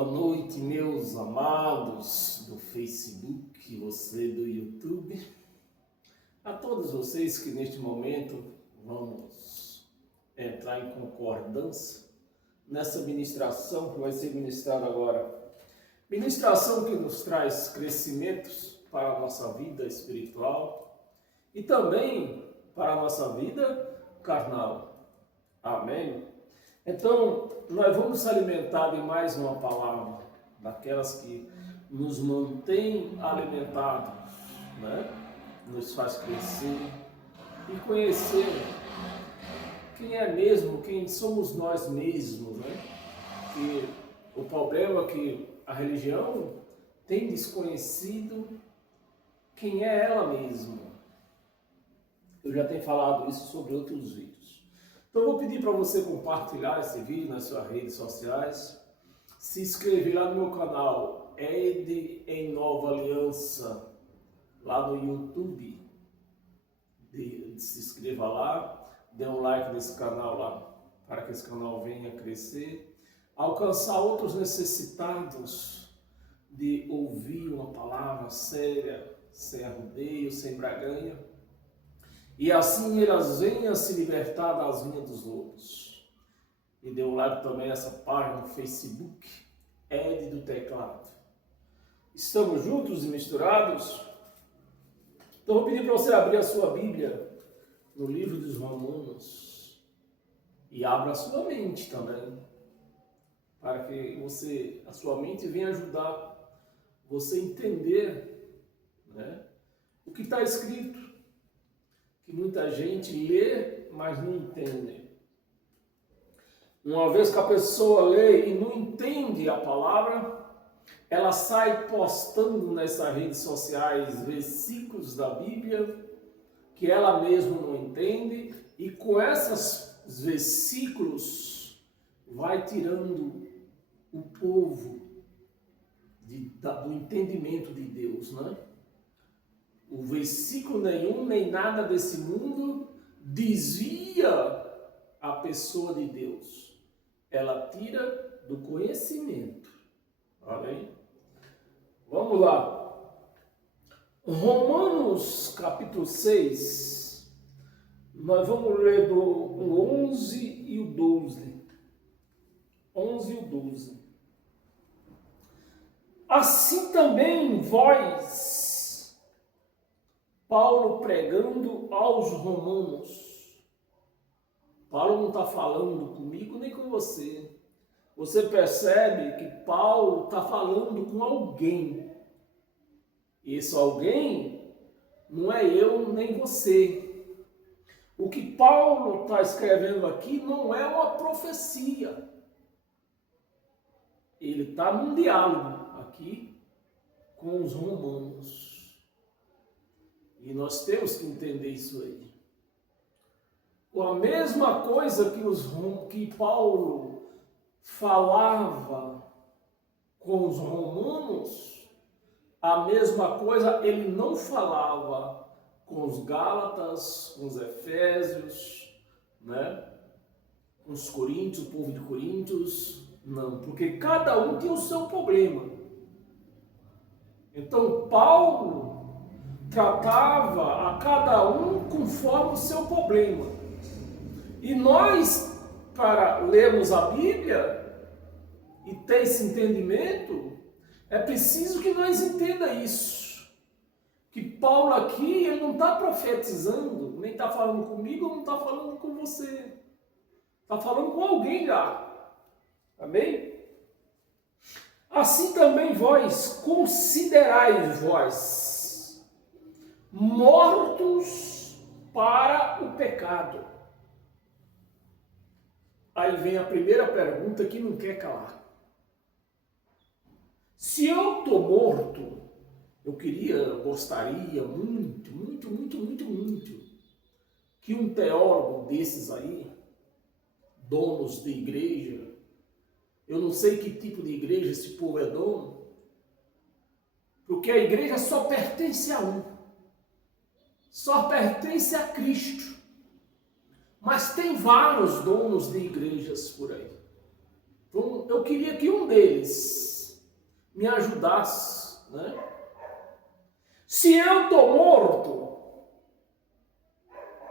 Boa noite, meus amados do Facebook, você do YouTube, a todos vocês que neste momento vamos entrar em concordância nessa ministração que vai ser ministrada agora. Ministração que nos traz crescimentos para a nossa vida espiritual e também para a nossa vida carnal. Amém? Então, nós vamos se alimentar de mais uma palavra, daquelas que nos mantém alimentados, né? Nos faz crescer e conhecer quem é mesmo, quem somos nós mesmos, né? Que o problema é que a religião tem desconhecido quem é ela mesma. Eu já tenho falado isso sobre outros vídeos. Então eu vou pedir para você compartilhar esse vídeo nas suas redes sociais, se inscrever lá no meu canal Ed em Nova Aliança, lá no YouTube, se inscreva lá, dê um like nesse canal lá, para que esse canal venha crescer, alcançar outros necessitados de ouvir uma palavra séria, sem arrudeio, sem braganha, e assim elas venham se libertar das vinhas dos lobos. E dê um like também nessa página no Facebook, Ed do Teclado. Estamos juntos e misturados? Então vou pedir para você abrir a sua Bíblia no livro dos Romanos e abra a sua mente também, para que a sua mente venha ajudar você a entender, né, o que está escrito. Que muita gente lê, mas não entende. Uma vez que a pessoa lê e não entende a palavra, ela sai postando nessas redes sociais versículos da Bíblia que ela mesma não entende, e com esses versículos vai tirando o povo do entendimento de Deus, né? O versículo nenhum, nem nada desse mundo desvia a pessoa de Deus. Ela tira do conhecimento. Amém? Vamos lá. Romanos capítulo 6. Nós vamos ler do 11 e o 12. 11 e o 12. Assim também vós, Paulo pregando aos romanos. Paulo não está falando comigo nem com você. Você percebe que Paulo está falando com alguém. E esse alguém não é eu nem você. O que Paulo está escrevendo aqui não é uma profecia. Ele está num diálogo aqui com os romanos. E nós temos que entender isso aí. A mesma coisa que Paulo falava com os romanos, a mesma coisa ele não falava com os gálatas, com os efésios, né? Com os coríntios, o povo de Coríntios, não, porque cada um tinha o seu problema. Então Paulo tratava a cada um conforme o seu problema. E nós, para lermos a Bíblia e ter esse entendimento, é preciso que nós entenda isso. Que Paulo aqui, ele não está profetizando, nem está falando comigo, não está falando com você. Está falando com alguém já. Amém? Assim também vós, considerai vós mortos para o pecado. Aí vem a primeira pergunta que não quer calar. Se eu estou morto, gostaria muito que um teólogo desses aí, donos de igreja, eu não sei que tipo de igreja esse povo é dono, porque a igreja só pertence a um. Só pertence a Cristo. Mas tem vários donos de igrejas por aí. Então, eu queria que um deles me ajudasse, né? Se eu estou morto,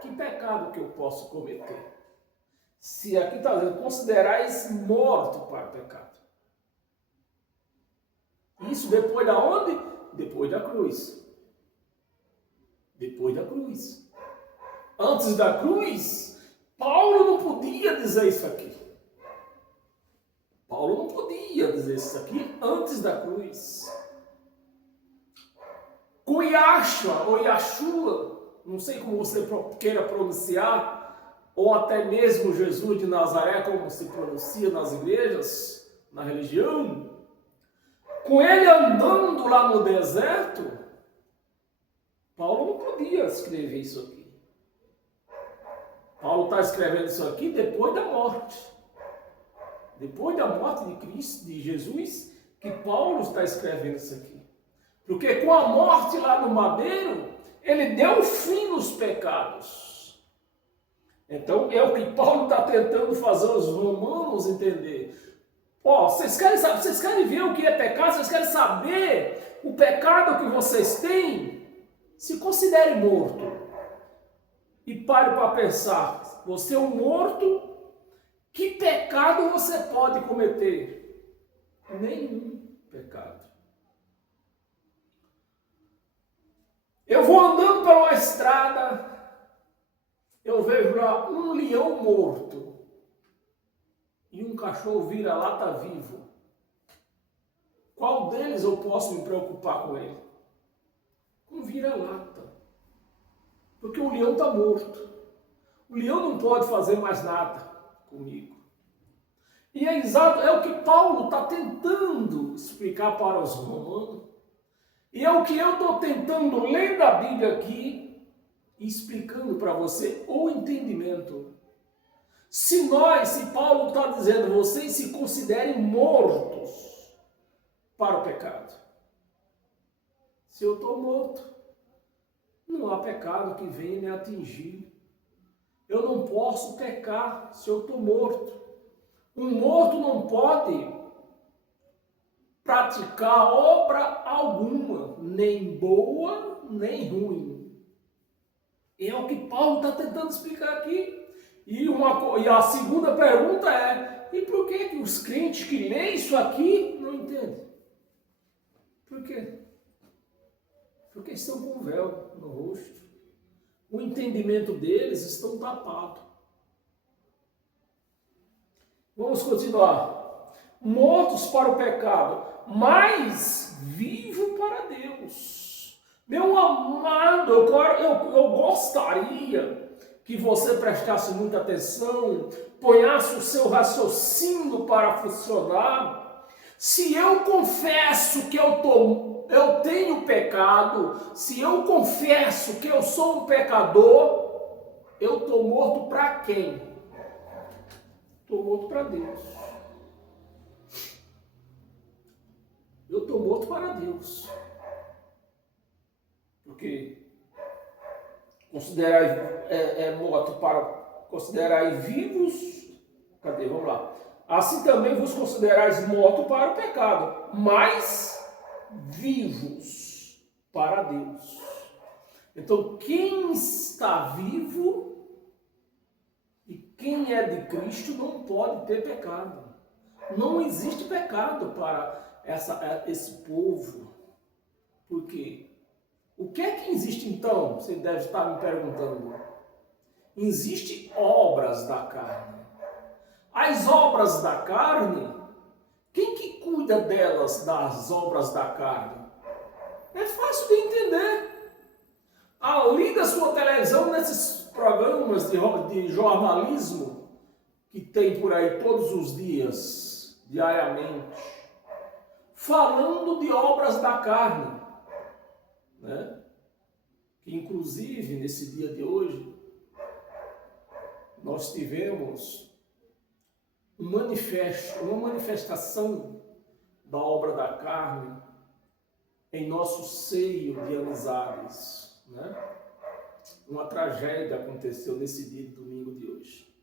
que pecado que eu posso cometer? Se aqui está dizendo, considerais morto para o pecado. Isso depois da onde? Depois da cruz. Depois da cruz. Antes da cruz, Paulo não podia dizer isso aqui. Paulo não podia dizer isso aqui antes da cruz. Com Yahshua ou Yahshua, não sei como você queira pronunciar, ou até mesmo Jesus de Nazaré, como se pronuncia nas igrejas, na religião, com ele andando lá no deserto, Paulo não podia escrever isso aqui. Paulo está escrevendo isso aqui depois da morte. Depois da morte de Cristo, de Jesus, que Paulo está escrevendo isso aqui. Porque com a morte lá no madeiro, ele deu fim nos pecados. Então é o que Paulo está tentando fazer os romanos entender. Ó, vocês querem ver o que é pecado? Vocês querem saber o pecado que vocês têm? Se considere morto. E pare para pensar. Você é um morto, que pecado você pode cometer? Nenhum pecado. Eu vou andando pela estrada, eu vejo lá um leão morto e um cachorro vira-lata vivo. Qual deles eu posso me preocupar com ele? Com vira-lata. Porque o leão está morto. O leão não pode fazer mais nada comigo. E é exato, é o que Paulo está tentando explicar para os romanos. E é o que eu estou tentando ler da Bíblia aqui e explicando para você o entendimento. Se Paulo está dizendo, vocês se considerem mortos para o pecado. Se eu estou morto, não há pecado que venha me atingir. Eu não posso pecar se eu estou morto. Um morto não pode praticar obra alguma, nem boa, nem ruim. É o que Paulo está tentando explicar aqui. E a segunda pergunta é, e por que os crentes que leem isso aqui não entendem? Por quê? Porque estão com véu no rosto. O entendimento deles estão tapado. Vamos continuar. Mortos para o pecado, mas vivo para Deus. Meu amado, eu gostaria que você prestasse muita atenção, ponhasse o seu raciocínio para funcionar. Se eu confesso que eu tenho pecado, se eu confesso que eu sou um pecador, eu estou morto para quem? Estou morto para Deus. Eu estou morto para Deus. Porque considerai morto para considerai vivos. Cadê? Vamos lá. Assim também vos considerais morto para o pecado, mas vivos para Deus. Então, quem está vivo e quem é de Cristo não pode ter pecado. Não existe pecado para esse povo. Por quê? O que é que existe então? Você deve estar me perguntando. Existem obras da carne. As obras da carne, quem que cuida delas, das obras da carne? É fácil de entender. Liga a sua televisão nesses programas de jornalismo que tem por aí todos os dias, diariamente, falando de obras da carne, né? Que inclusive nesse dia de hoje nós tivemos uma manifestação da obra da carne em nosso seio de amizades, né? Uma tragédia aconteceu nesse dia de domingo de hoje.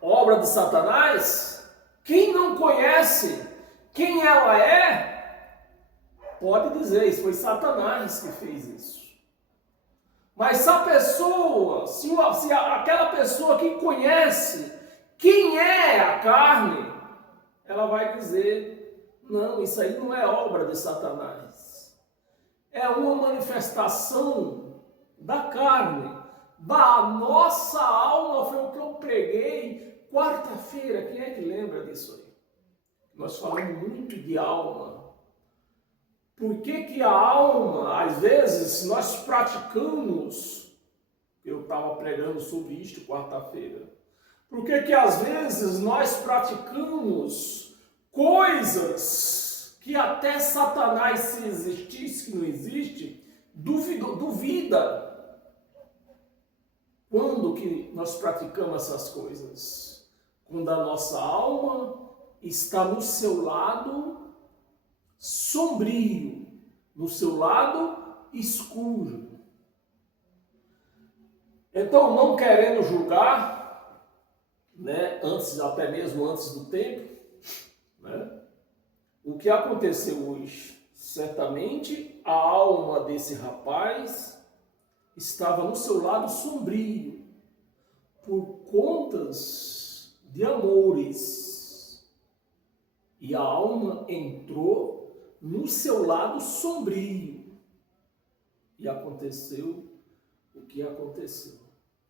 Obra de Satanás, Quem não conhece quem ela é, pode dizer, isso foi Satanás que fez isso. Mas se a pessoa, se aquela pessoa que conhece quem é a carne, ela vai dizer, não, isso aí não é obra de Satanás. É uma manifestação da carne, da nossa alma, foi o que eu preguei quarta-feira. Quem é que lembra disso aí? Nós falamos muito de alma. Por que a alma, às vezes, nós praticamos, eu estava pregando sobre isto quarta-feira, por que às vezes nós praticamos coisas que até Satanás, se existisse, que não existe, duvida. Quando que nós praticamos essas coisas? Quando a nossa alma está no seu lado sombrio, no seu lado escuro. Então, não querendo julgar, né, até mesmo antes do tempo, né, o que aconteceu hoje? Certamente a alma desse rapaz estava no seu lado sombrio, por contas de amores. E a alma entrou no seu lado sombrio. E aconteceu o que aconteceu.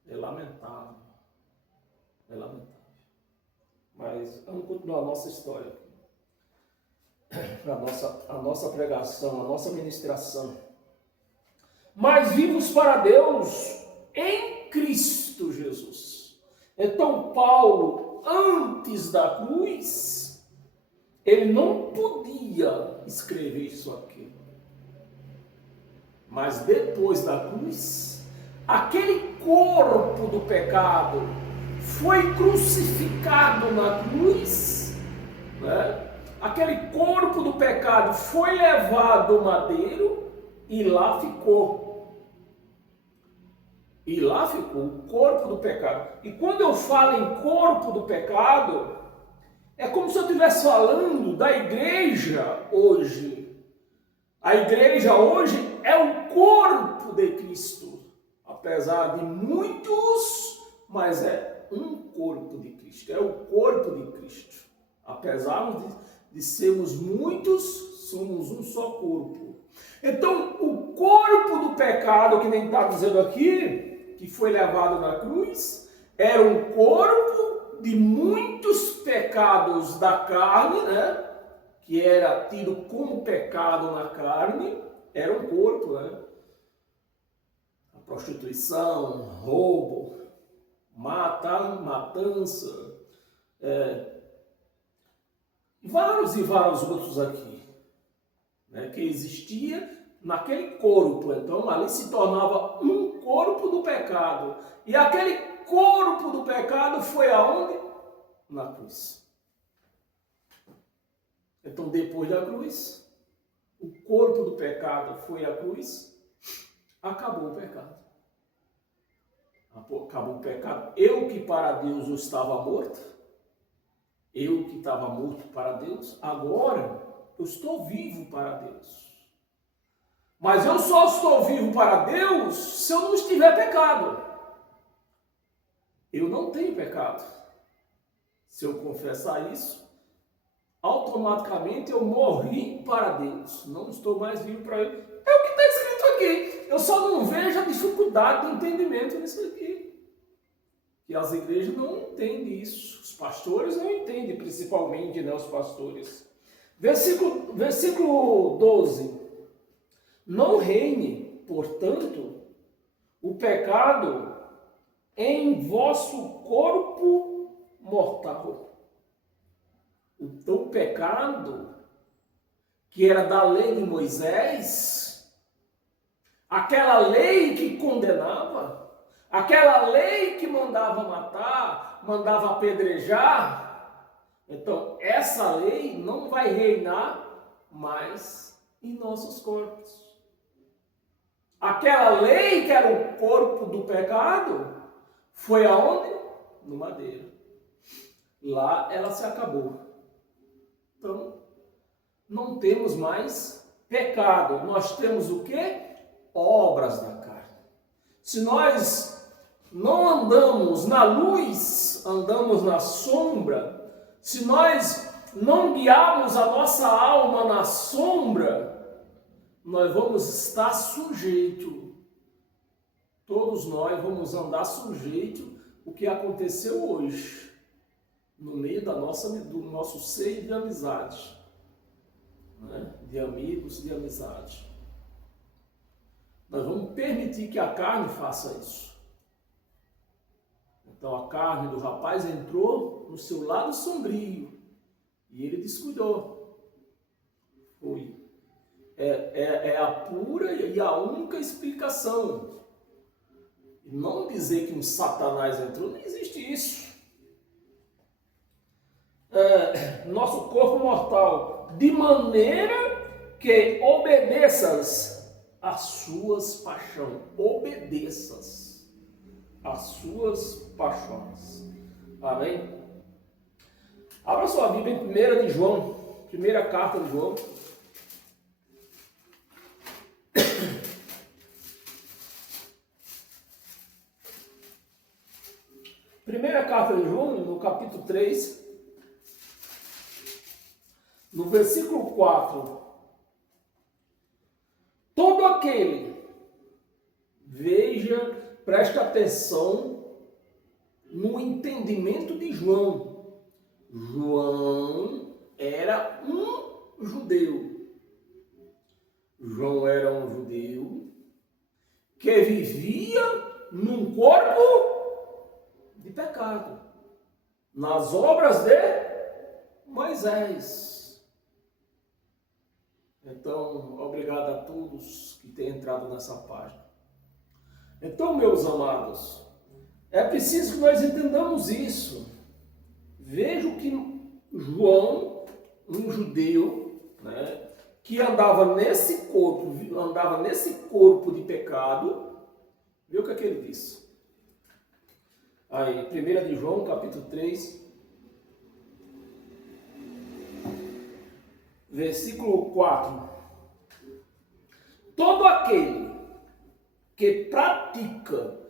É lamentável. É lamentável. Mas vamos continuar a nossa história aqui. A nossa pregação, a nossa ministração. Mas vivos para Deus em Cristo Jesus. Então Paulo, antes da cruz, ele não podia escrever isso aqui. Mas depois da cruz, aquele corpo do pecado foi crucificado na cruz, né? Aquele corpo do pecado foi levado ao madeiro e lá ficou. E lá ficou o corpo do pecado. E quando eu falo em corpo do pecado, é como se eu estivesse falando da igreja hoje. A igreja hoje é o corpo de Cristo. Apesar de muitos, mas é um corpo de Cristo. É o corpo de Cristo. Apesar de sermos muitos, somos um só corpo. Então, o corpo do pecado, que nem está dizendo aqui, que foi levado na cruz, era um corpo de muitos pecados da carne, né? Que era tido como pecado na carne, era um corpo, né? A prostituição, roubo, matança, vários e vários outros aqui, né? Que existia naquele corpo. Então ali se tornava um corpo do pecado. E aquele corpo do pecado foi aonde? Na cruz. Então, depois da cruz, o corpo do pecado foi à cruz, acabou o pecado. Acabou o pecado. Eu que para Deus eu estava morto, eu que estava morto para Deus, agora eu estou vivo para Deus. Mas eu só estou vivo para Deus se eu não estiver pecado. Eu não tenho pecado. Se eu confessar isso, automaticamente eu morri para Deus. Não estou mais vivo para Ele. É o que está escrito aqui. Eu só não vejo a dificuldade de entendimento nisso aqui. E as igrejas não entendem isso. Os pastores não entendem, principalmente, né, os pastores. Versículo 12. Não reine, portanto, o pecado em vosso corpo mortal. Então, o pecado, que era da lei de Moisés, aquela lei que condenava, aquela lei que mandava matar, mandava apedrejar, então essa lei não vai reinar mais em nossos corpos. Aquela lei que era o corpo do pecado, foi aonde? No madeiro. Lá ela se acabou. Então, não temos mais pecado. Nós temos o quê? Obras da carne. Se nós não andamos na luz, andamos na sombra, se nós não guiarmos a nossa alma na sombra, nós vamos estar sujeitos. Todos nós vamos andar sujeitos o que aconteceu hoje, no meio do nosso seio de amizade, né? De amigos, de amizade. Nós vamos permitir que a carne faça isso. Então a carne do rapaz entrou no seu lado sombrio e ele descuidou. Foi. É a pura e a única explicação. E não dizer que um Satanás entrou, não existe isso. Nosso corpo mortal, de maneira que obedeças às suas paixões. Obedeças às suas paixões. Amém? Abra sua Bíblia em 1 de João, primeira carta de João. Primeira carta de João, no capítulo 3, no versículo 4. Todo aquele, preste atenção no entendimento de João. João era um judeu. João era um judeu que vivia num corpo de pecado, nas obras de Moisés. Então, obrigado a todos que têm entrado nessa página. Então, meus amados, é preciso que nós entendamos isso. Veja que João, um judeu, né, que andava nesse corpo de pecado, viu o que ele disse? Aí, 1 de João, capítulo 3, versículo 4. Todo aquele que pratica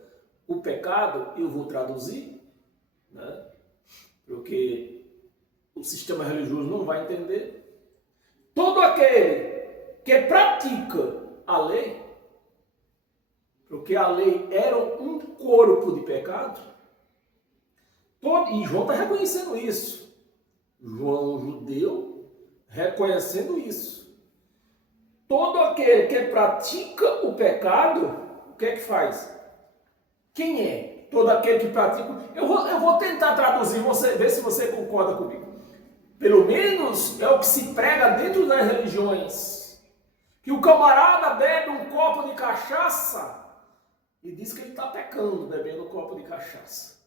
o pecado, eu vou traduzir, né? Porque o sistema religioso não vai entender. Todo aquele que pratica a lei, porque a lei era um corpo de pecado, e João está reconhecendo isso. João, judeu, reconhecendo isso. Todo aquele que pratica o pecado, o que é que faz? Quem é? Todo aquele que pratica. Eu vou tentar traduzir, ver se você concorda comigo. Pelo menos é o que se prega dentro das religiões. Que o camarada bebe um copo de cachaça e diz que ele está pecando bebendo um copo de cachaça.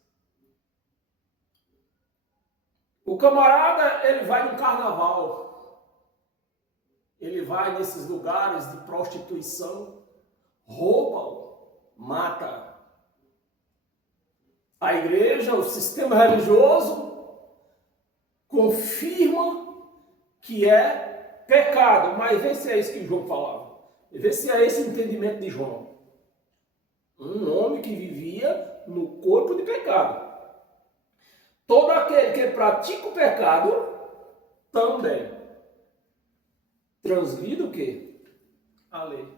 O camarada, ele vai no carnaval. Ele vai nesses lugares de prostituição, rouba, mata. A igreja, o sistema religioso, confirma que é pecado. Mas vê se é isso que João falava. Vê se é esse o entendimento de João. Um homem que vivia no corpo de pecado. Todo aquele que pratica o pecado também transgride o quê? A lei.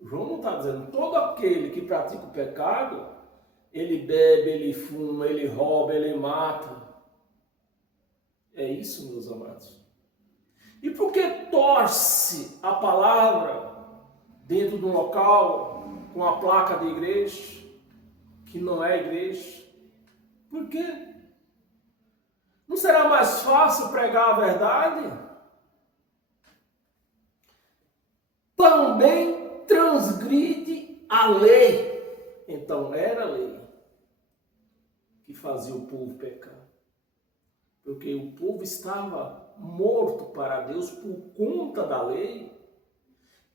João não está dizendo todo aquele que pratica o pecado, ele bebe, ele fuma, ele rouba, ele mata. É isso, meus amados. E por que torce a palavra dentro de um local com a placa de igreja, que não é igreja? Por quê? Não será mais fácil pregar a verdade? Também transgride a lei. Então era a lei que fazia o povo pecar. Porque o povo estava morto para Deus por conta da lei,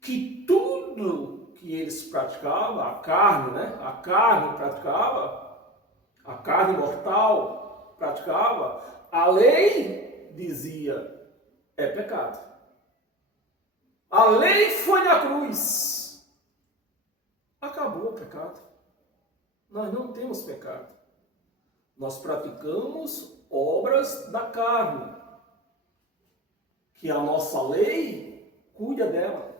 que tudo que eles praticavam, a carne, né? A carne praticava, a carne mortal praticava, a lei dizia, é pecado. A lei foi na cruz. Acabou o pecado. Nós não temos pecado. Nós praticamos obras da carne, que a nossa lei cuida dela.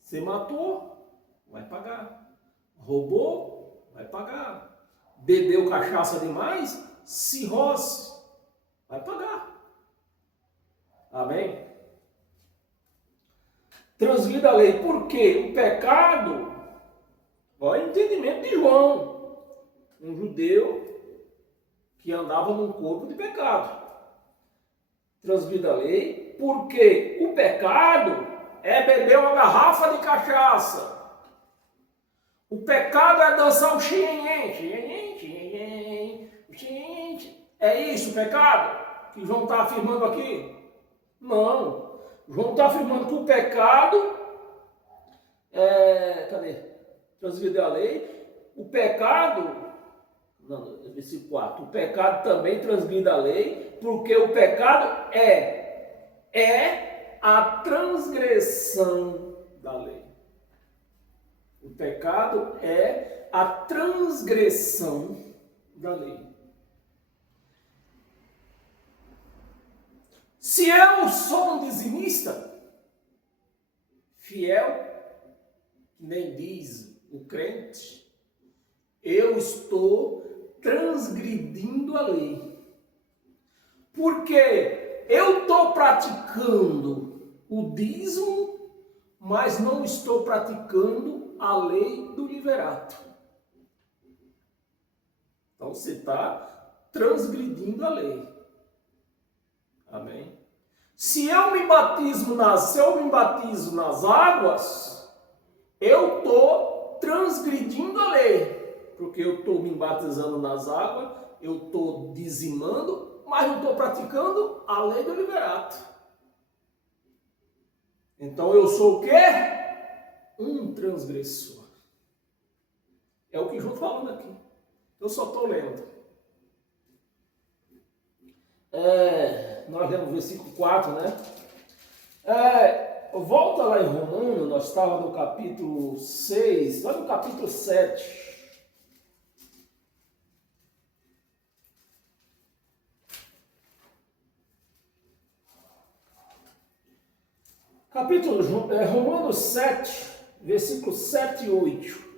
Você matou, vai pagar. Roubou, vai pagar. Bebeu cachaça demais, cirrose, vai pagar. Amém? Transgrida a lei. Por quê? O pecado, olha o entendimento de João, um judeu que andava num corpo de pecado. Transgrida a lei, porque o pecado é beber uma garrafa de cachaça. O pecado é dançar o xinhen, xinhen, xinhen, xinhen. É isso o pecado que João está afirmando aqui? Não. João está afirmando que o pecado transgredir a lei. O pecado, versículo 4, o pecado também transgride a lei, porque o pecado é a transgressão da lei. O pecado é a transgressão da lei. Se eu sou um dizimista, fiel, que nem diz o crente, eu estou transgredindo a lei. Porque eu estou praticando o dízimo, mas não estou praticando a lei do livre-arbítrio. Então você está transgredindo a lei. Amém? Se eu me batizo nas águas, eu estou transgredindo a lei. Porque eu estou me batizando nas águas, eu estou dizimando, mas não estou praticando a lei do livre-arbítrio. Então eu sou o quê? Um transgressor. É o que João está falando aqui. Eu só estou lendo. Nós lemos o versículo 4, né? Volta lá em Romanos, nós estávamos no capítulo 6, lá no capítulo 7. Romanos 7, versículos 7 e 8.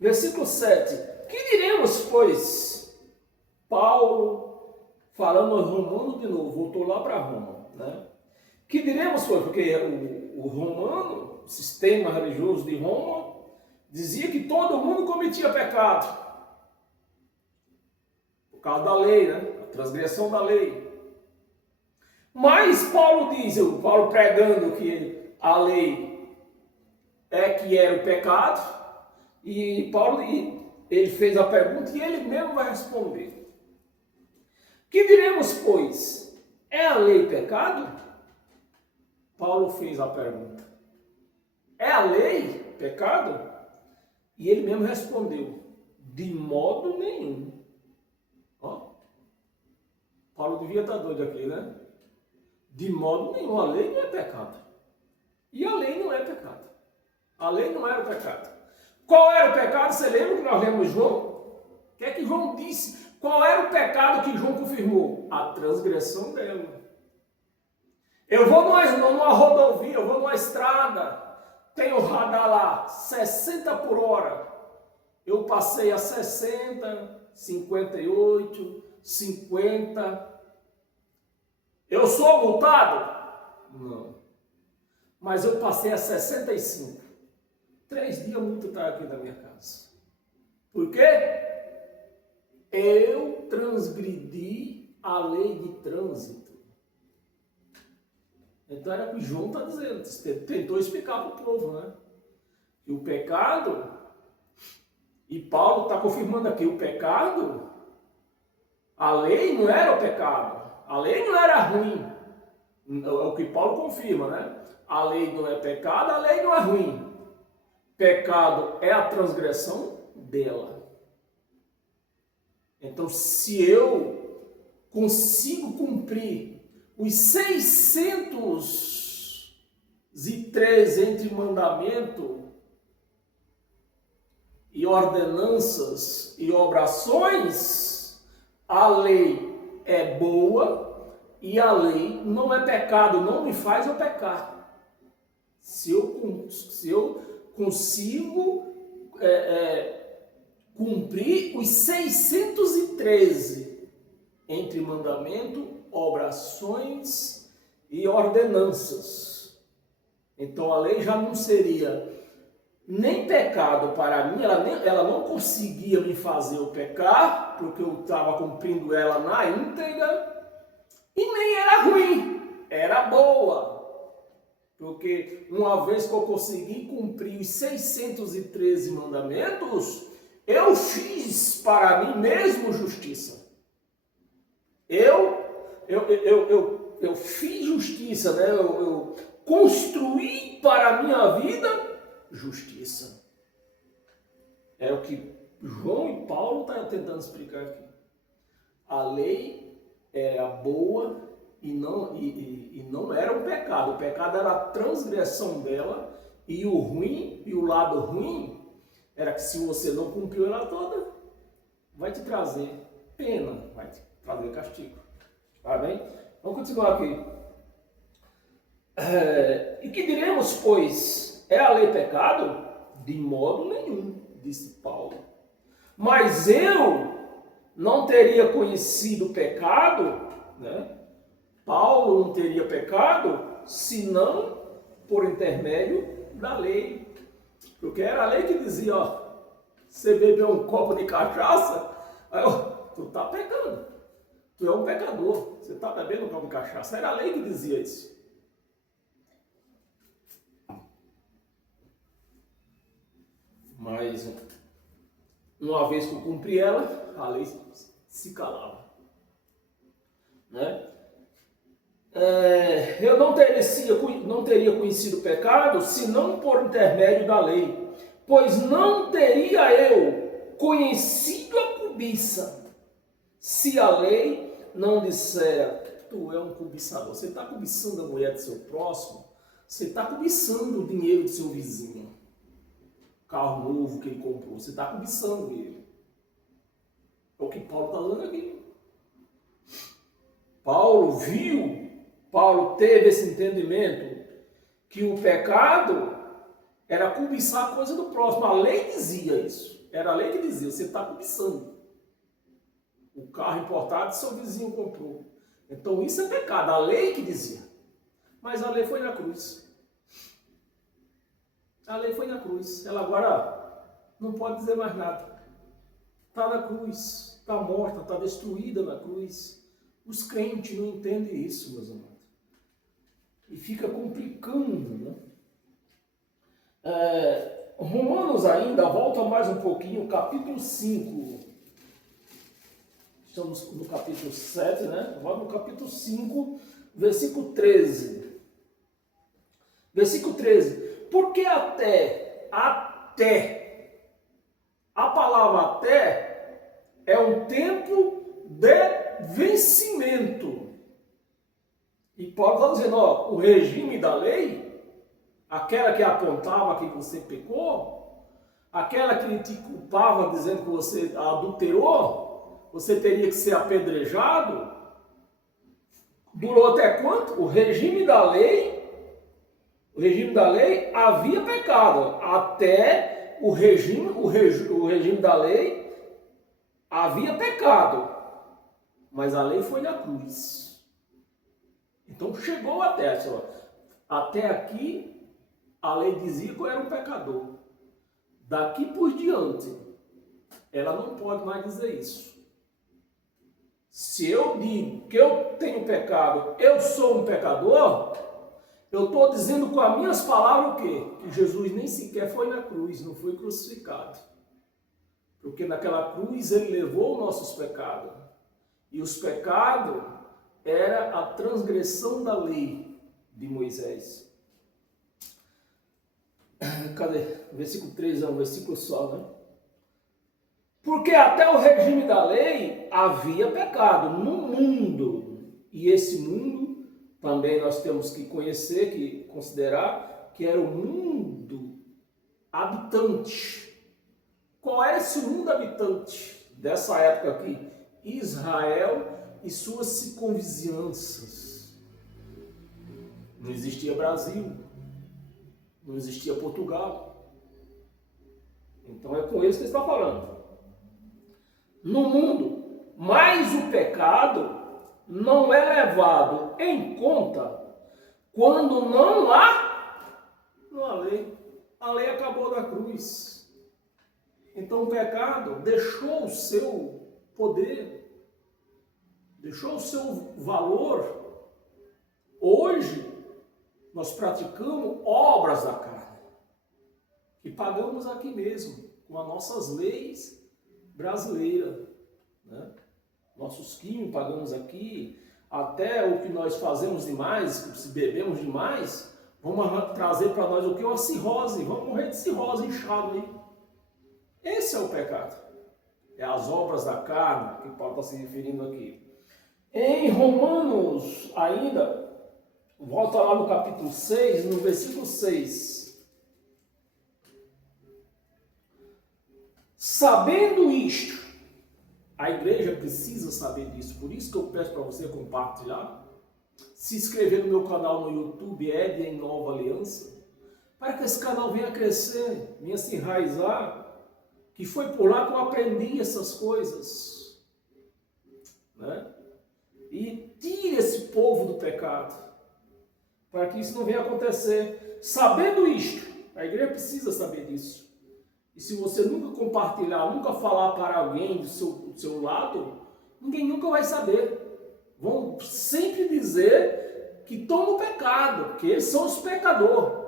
Versículo 7. Que diremos, pois? Paulo, falando aos Romanos de novo, voltou lá para Roma, né? Que diremos, pois? Porque o romano, o sistema religioso de Roma, dizia que todo mundo cometia pecado. Por causa da lei, né? A transgressão da lei. Mas Paulo pregando que a lei é que era o pecado, e ele fez a pergunta e ele mesmo vai responder. Que diremos, pois? É a lei pecado? Paulo fez a pergunta. É a lei pecado? E ele mesmo respondeu, de modo nenhum. Ó, Paulo devia estar doido aqui, né? De modo nenhum, a lei não é pecado. E a lei não é pecado. A lei não era o pecado. Qual era o pecado? Você lembra que nós lemos João? O que é que João disse? Qual era o pecado que João confirmou? A transgressão dela. Eu vou numa rodovia, eu vou numa estrada, tem o radar lá, 60 por hora. Eu passei a 60, 58, 50. Eu sou multado? Não. Mas eu passei a 65. 3 dias a multa está aqui na minha casa. Por quê? Eu transgredi a lei de trânsito. Então era o que João está dizendo. Tentou explicar para o povo, né? Que o pecado, e Paulo está confirmando aqui, o pecado, a lei não era o pecado. A lei não era ruim. É o que Paulo confirma, né? A lei não é pecado, a lei não é ruim. Pecado é a transgressão dela. Então, se eu consigo cumprir os 603 entre mandamento e ordenanças e obrações, a lei é boa e a lei não é pecado, não me faz eu pecar. Se eu consigo cumprir os 613 entre mandamento, obrações e ordenanças. Então a lei já não seria nem pecado para mim, ela não conseguia me fazer eu pecar, porque eu estava cumprindo ela na íntegra, e nem era ruim, era boa. Porque uma vez que eu consegui cumprir os 613 mandamentos, eu fiz para mim mesmo justiça. Eu fiz justiça, né? Eu construí para a minha vida justiça. É o que João e Paulo estão tentando explicar aqui. A lei era boa e não era um pecado. O pecado era a transgressão dela, e o ruim, e o lado ruim, era que se você não cumpriu ela toda, vai te trazer pena, vai te trazer castigo. Tá bem? Vamos continuar aqui. E que diremos, pois? É a lei pecado? De modo nenhum, disse Paulo. Mas eu não teria conhecido o pecado, né? Paulo não teria pecado, senão por intermédio da lei. Porque era a lei que dizia, ó, você bebeu um copo de cachaça, aí, ó, tu tá pecando. Tu é um pecador, você tá bebendo um copo de cachaça. Era a lei que dizia isso. Mas, uma vez que eu cumpri ela, a lei se calava. Né? Eu não teria conhecido o pecado, senão por intermédio da lei. Pois não teria eu conhecido a cobiça, se a lei não disser, tu é um cobiçador. Você está cobiçando a mulher do seu próximo, você está cobiçando o dinheiro do seu vizinho. Carro novo que ele comprou, você está cobiçando ele. É o que Paulo está dizendo aqui. Paulo teve esse entendimento que o pecado era cobiçar a coisa do próximo. A lei dizia isso. Era a lei que dizia, você está cobiçando o carro importado que seu vizinho comprou. Então isso é pecado, a lei que dizia. Mas a lei foi na cruz. A lei foi na cruz. Ela agora não pode dizer mais nada. Está na cruz, está morta, está destruída na cruz. Os crentes não entendem isso, meus amados. E fica complicando, né? Romanos ainda, volta mais um pouquinho, capítulo 5. Estamos no capítulo 7, né? Vamos no capítulo 5, versículo 13. Versículo 13. Porque até, a palavra até é um tempo de vencimento. E Paulo está dizendo, ó, o regime da lei, aquela que apontava que você pecou, aquela que te culpava dizendo que você adulterou, você teria que ser apedrejado, durou até quanto? O regime da lei havia pecado, até o regime da lei havia pecado, mas a lei foi na cruz. Então chegou até aqui, a lei dizia que eu era um pecador. Daqui por diante, ela não pode mais dizer isso. Se eu digo que eu tenho pecado, eu sou um pecador, eu estou dizendo com as minhas palavras o quê? Que Jesus nem sequer foi na cruz, não foi crucificado. Porque naquela cruz ele levou nossos pecados. E os pecados era a transgressão da lei de Moisés. Cadê? Versículo 3 é um versículo só, né? Porque até o regime da lei havia pecado no mundo. E esse mundo também nós temos que conhecer, que considerar que era o mundo habitante. Qual é esse mundo habitante dessa época aqui? Israel e suas circunvizinhanças. Não existia Brasil, não existia Portugal. Então é com eles que ele está falando. No mundo, mas o pecado não é levado em conta quando não há lei. A lei acabou na cruz. Então o pecado deixou o seu poder, deixou o seu valor. Hoje nós praticamos obras da carne e pagamos aqui mesmo com as nossas leis brasileiras, né? Nossos crimes pagamos aqui, até o que nós fazemos demais, se bebemos demais, vamos trazer para nós o que? Uma cirrose, vamos morrer de cirrose, inchado aí. Esse é o pecado. É as obras da carne que Paulo está se referindo aqui. Em Romanos ainda, volta lá no capítulo 6, no versículo 6. Sabendo isto, a igreja precisa saber disso, por isso que eu peço para você compartilhar, se inscrever no meu canal no YouTube, Éden Nova Aliança, para que esse canal venha crescer, venha se enraizar, que foi por lá que eu aprendi essas coisas, né? E tire esse povo do pecado, para que isso não venha acontecer. Sabendo isto, a igreja precisa saber disso. E se você nunca compartilhar, nunca falar para alguém do seu lado, ninguém nunca vai saber. Vão sempre dizer que estão no pecado, que eles são os pecadores.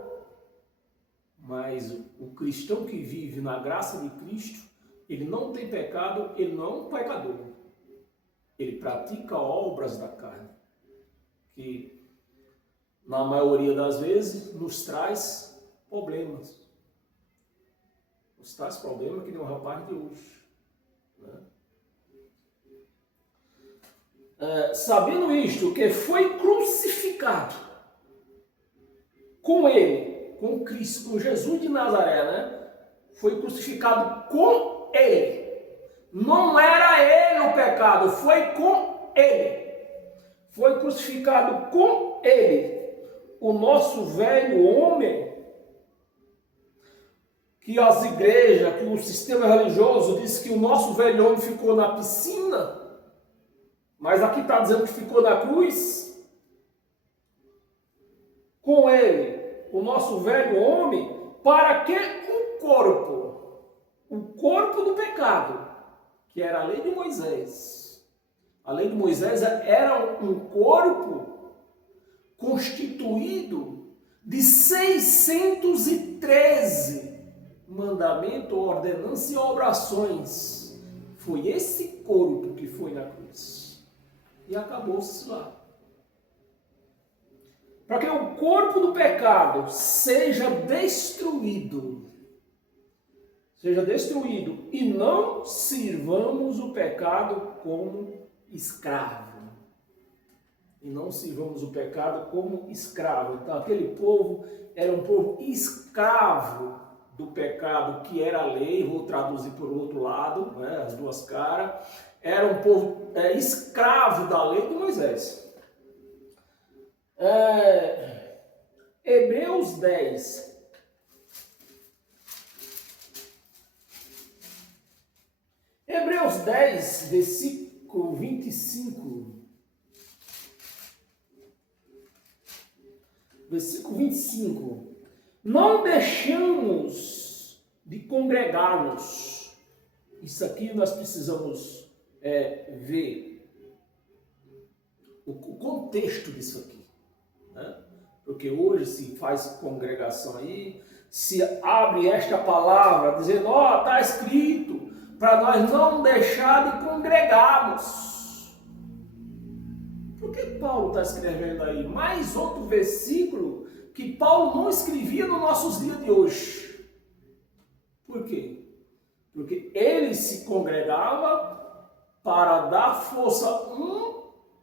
Mas o cristão que vive na graça de Cristo, ele não tem pecado, ele não é um pecador. Ele pratica obras da carne, que na maioria das vezes nos traz problemas. Nos traz problemas que nem o rapaz de hoje, né? Sabendo isto, que foi crucificado com ele, com Cristo, com Jesus de Nazaré, né? Foi crucificado com ele. Não era ele o pecado, foi com ele. Foi crucificado com ele. O nosso velho homem, que as igrejas, que o sistema religioso diz que o nosso velho homem ficou na piscina, mas aqui está dizendo que ficou na cruz. Com ele, o nosso velho homem, para que o corpo do pecado, que era a lei de Moisés. A lei de Moisés era um corpo constituído de 613 mandamentos, ordenanças e orações. Foi esse corpo que foi na cruz. E acabou-se lá. Para que o corpo do pecado seja destruído. E não sirvamos o pecado como escravo. Então, aquele povo era um povo escravo do pecado, que era a lei, vou traduzir por outro lado, né, as duas caras. Era um povo escravo da lei de Moisés. Hebreus 10. Hebreus 10, versículo 25. Versículo 25. Não deixamos de congregar-nos. Isso aqui nós precisamos ver o contexto disso aqui, né? Porque hoje se faz congregação aí, se abre esta palavra dizendo, está escrito para nós não deixar de congregarmos. Por que Paulo está escrevendo aí mais outro versículo que Paulo não escrevia nos nossos dias de hoje? Por quê? Porque ele se congregava para dar força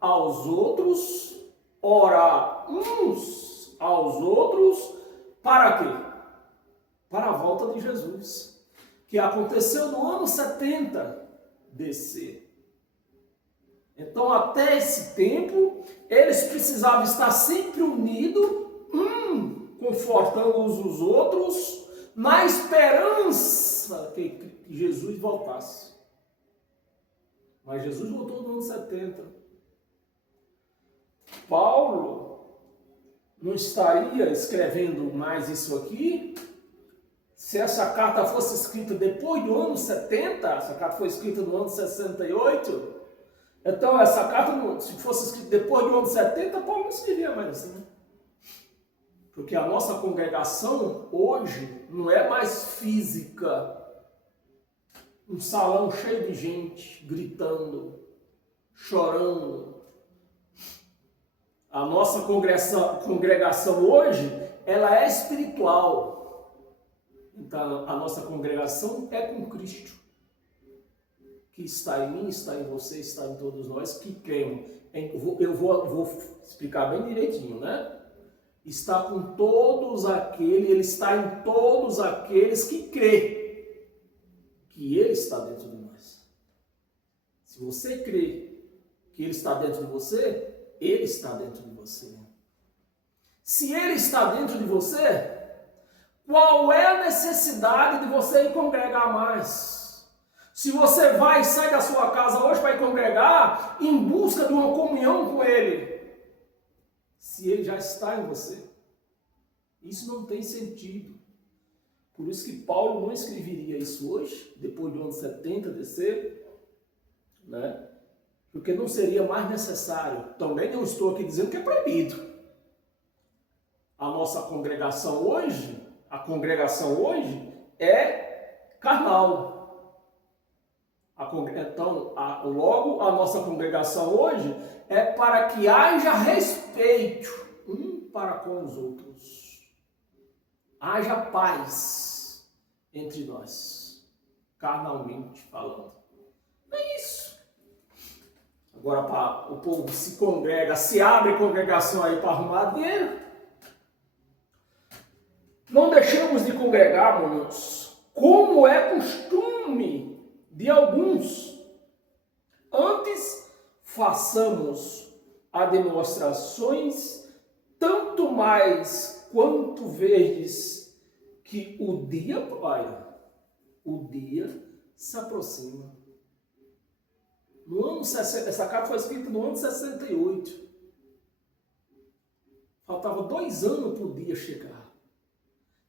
aos outros, orar uns aos outros, para quê? Para a volta de Jesus, que aconteceu no ano 70 DC. Então, até esse tempo, eles precisavam estar sempre unidos, confortando uns os outros, na esperança que Jesus voltasse. Mas Jesus voltou no ano 70. Paulo não estaria escrevendo mais isso aqui se essa carta fosse escrita depois do ano 70, essa carta foi escrita no ano 68, então essa carta, se fosse escrita depois do ano 70, Paulo não escrevia mais assim, né? Porque a nossa congregação hoje não é mais física, um salão cheio de gente gritando, chorando. A nossa congregação hoje, ela é espiritual. Então, a nossa congregação é com Cristo, que está em mim, está em você, está em todos nós que cremos. Eu vou explicar bem direitinho, né? Está com todos aqueles, ele está em todos aqueles que crê que ele está dentro de nós. Se você crê que ele está dentro de você, ele está dentro de você. Se ele está dentro de você, qual é a necessidade de você ir congregar mais? Se você vai e sai da sua casa hoje para ir congregar em busca de uma comunhão com ele, se ele já está em você, isso não tem sentido. Por isso que Paulo não escreveria isso hoje, depois do ano 70 DC, né? Porque não seria mais necessário. Também não estou aqui dizendo que é proibido. A nossa congregação hoje, é carnal. Então, logo a nossa congregação hoje é para que haja respeito para com os outros. Haja paz entre nós, carnalmente falando. É isso. Agora, o povo se congrega, se abre congregação aí para arrumar dinheiro. Não deixamos de congregar, irmãos, como é costume de alguns. Antes, façamos as demonstrações, tanto mais quanto vedes que o dia se aproxima. No ano 60, essa carta foi escrita no ano 68. Faltava 2 anos para o dia chegar.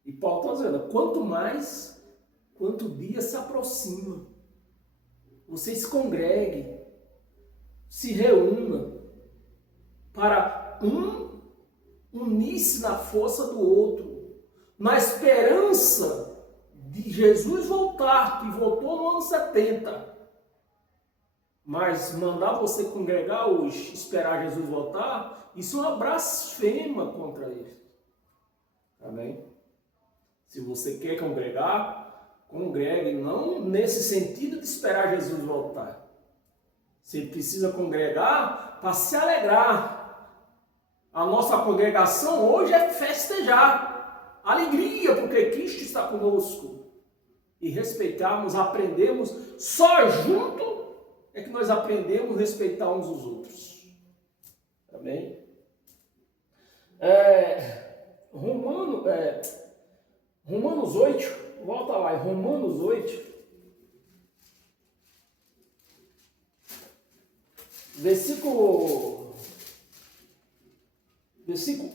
E Paulo está dizendo, quanto o dia se aproxima. Vocês se congreguem, se reúnam para unir-se na força do outro, na esperança de Jesus voltar, que voltou no ano 70. Mas mandar você congregar hoje, esperar Jesus voltar, isso é uma blasfema contra ele. Amém? Se você quer congregar, congregue, não nesse sentido de esperar Jesus voltar. Você precisa congregar para se alegrar. A nossa congregação hoje é festejar, alegria, porque Cristo está conosco. E respeitarmos, aprendemos, só junto é que nós aprendemos a respeitar uns os outros. Amém? Romanos 8, volta lá, em Romanos 8, versículo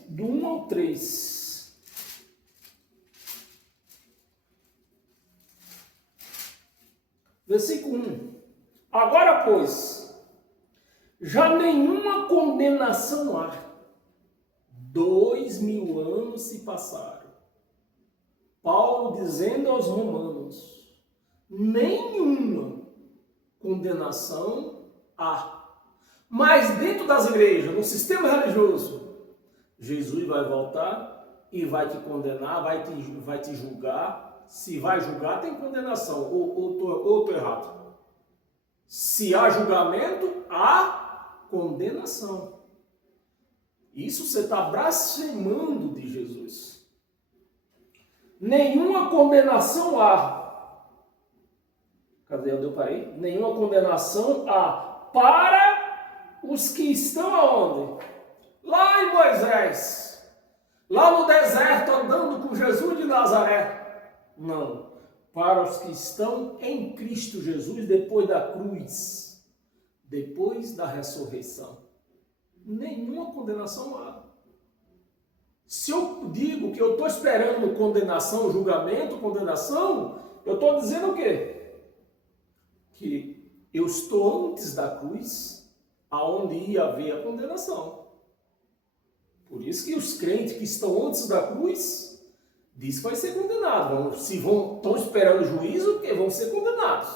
do 1 ao 3. Versículo 1. Agora, pois, já nenhuma condenação há. 2000 anos se passaram. Paulo dizendo aos romanos, nenhuma condenação há. Mas dentro das igrejas, no sistema religioso, Jesus vai voltar e vai te condenar, vai te julgar, se vai julgar, tem condenação. Ou tô errado? Se há julgamento, há condenação. Isso você está blasfemando de Jesus. Nenhuma condenação há. Cadê onde eu parei? Nenhuma condenação há para os que estão aonde? Lá em Moisés. Lá no deserto, andando com Jesus de Nazaré. Não. Para os que estão em Cristo Jesus depois da cruz. Depois da ressurreição. Nenhuma condenação há. Se eu digo que eu estou esperando condenação, julgamento, condenação, eu estou dizendo o quê? Que eu estou antes da cruz, aonde ia haver a condenação. Por isso que os crentes que estão antes da cruz, diz que vai ser condenado. Se estão esperando juízo, porque vão ser condenados.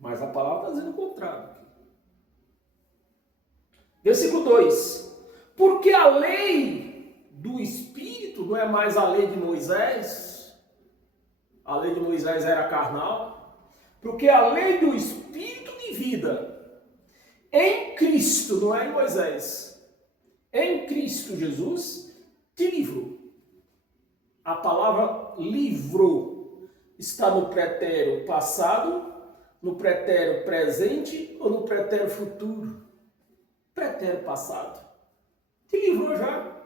Mas a palavra está dizendo o contrário. Versículo 2. Porque a lei do Espírito não é mais a lei de Moisés. A lei de Moisés era carnal. Porque a lei do Espírito de vida em Cristo, não é em Moisés, em Cristo Jesus, te livrou. A palavra livrou está no pretérito passado, no pretérito presente ou no pretérito futuro? Pretérito passado. Te livrou já.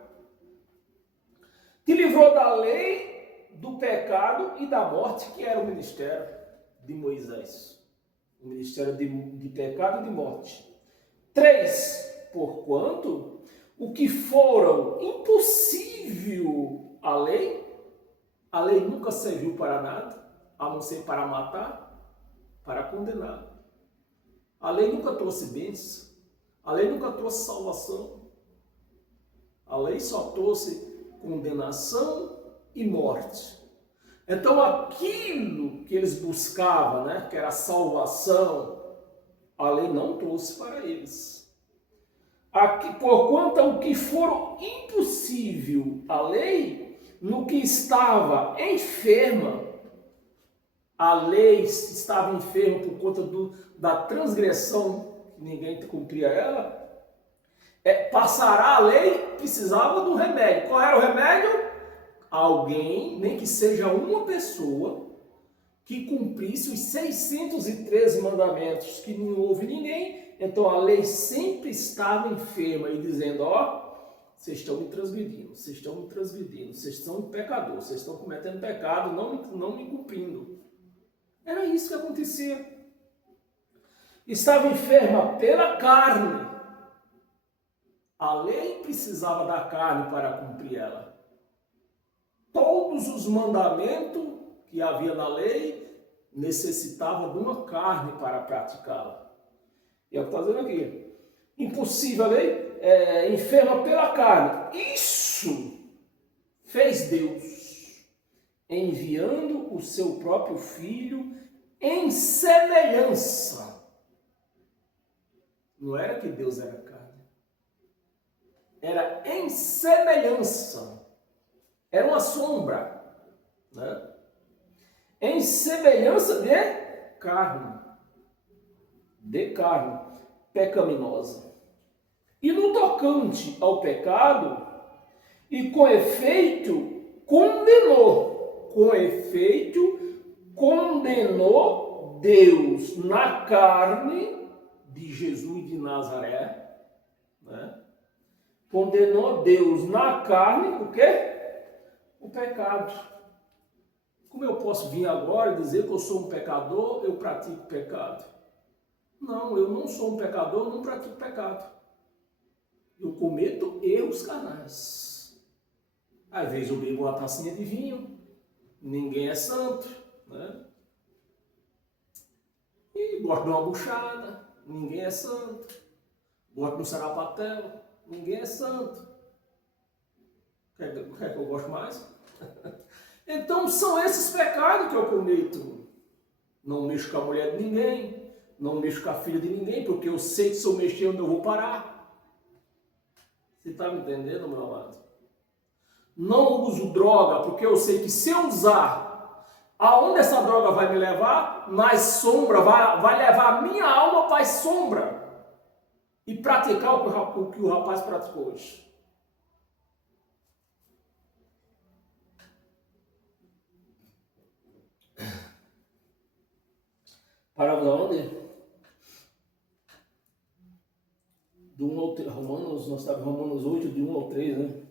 Te livrou da lei, do pecado e da morte, que era o ministério de Moisés. O ministério de pecado e de morte. 3. Porquanto o que foram impossível à lei nunca serviu para nada, a não ser para matar, para condenar. A lei nunca trouxe bênção, a lei nunca trouxe salvação. A lei só trouxe condenação e morte. Então aquilo que eles buscavam, né, que era salvação, a lei não trouxe para eles. Porquanto o que for impossível à lei, no que estava enferma, a lei estava enferma por conta da transgressão, que ninguém cumpria ela, passará a lei, precisava do remédio. Qual era o remédio? Alguém, nem que seja uma pessoa, que cumprisse os 613 mandamentos, que não houve ninguém. Então a lei sempre estava enferma e dizendo, vocês estão me transgredindo, vocês estão me transgredindo, vocês são pecadores, vocês estão cometendo pecado, não me cumprindo. Era isso que acontecia. Estava enferma pela carne. A lei precisava da carne para cumprir ela. Todos os mandamentos que havia na lei necessitavam de uma carne para praticá-la. E é o que está dizendo aqui. Impossível a lei, enferma pela carne. Isso fez Deus, enviando o seu próprio Filho em semelhança. Não era que Deus era carne. Era em semelhança. Era uma sombra, né? Em semelhança de carne. De carne pecaminosa. E no tocante ao pecado, e com efeito condenou Deus na carne de Jesus de Nazaré, né? Condenou Deus na carne, o quê? O pecado. Como eu posso vir agora e dizer que eu sou um pecador, eu pratico pecado? Não, eu não sou um pecador, eu não pratico pecado. Eu cometo erros carnais. Às vezes eu bebo uma tacinha de vinho, ninguém é santo, né? E gosto de uma buchada, ninguém é santo. Gosto do sarapatel, ninguém é santo. Quer que eu goste mais? Então são esses pecados que eu cometo. Não mexo com a mulher de ninguém, não mexo com a filha de ninguém, porque eu sei que se eu mexer, onde eu vou parar. Você está me entendendo, meu amado? Não uso droga porque eu sei que se eu usar, aonde essa droga vai me levar? Nas sombras, vai levar a minha alma para as sombras e praticar o que o rapaz praticou hoje. Paramos aonde? Do 1 ao 3, Romanos, nós estávamos em Romanos 8, de 1 ao 3, né?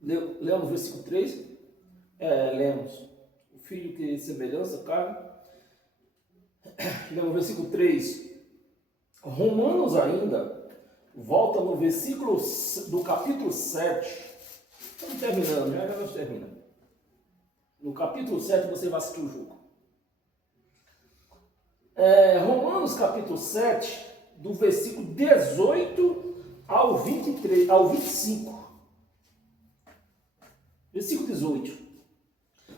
Lemos o versículo 3? Lemos. O filho que semelhança, carne. Lemos o versículo 3. Romanos ainda, volta no versículo do capítulo 7. Estamos terminando, já nós terminamos. No capítulo 7 você vai assistir o jogo. Romanos capítulo 7, do versículo 18 ao 23, ao 25. Versículo 18.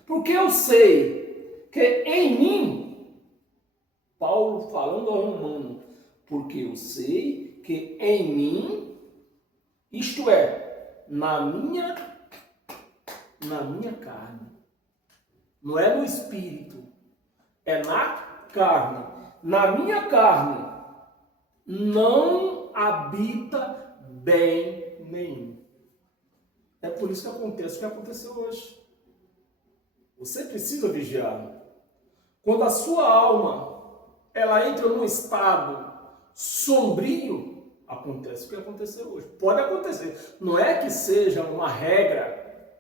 Porque eu sei que em mim, Paulo falando ao Romano, porque eu sei que em mim, isto é, na minha carne, não é no espírito, é na carne. Na minha carne não habita bem nenhum. É por isso que acontece o que aconteceu hoje. Você precisa vigiar. Quando a sua alma ela entra num estado sombrio, acontece o que aconteceu hoje. Pode acontecer. Não é que seja uma regra.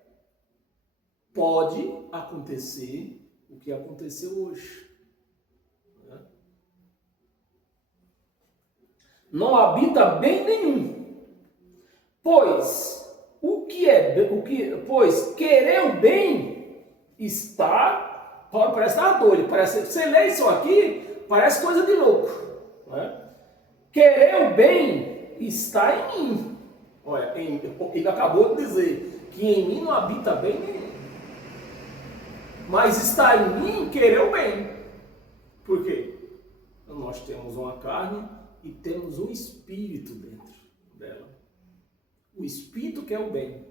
Pode acontecer o que aconteceu hoje. Não habita bem nenhum. Pois querer o bem está. Paulo parece estar doido. Você lê isso aqui, parece coisa de louco. Né? Querer o bem está em mim. Olha, ele acabou de dizer que em mim não habita bem nenhum. Mas está em mim querer o bem. Por quê? Nós temos uma carne e temos um espírito dentro dela. O espírito quer o bem.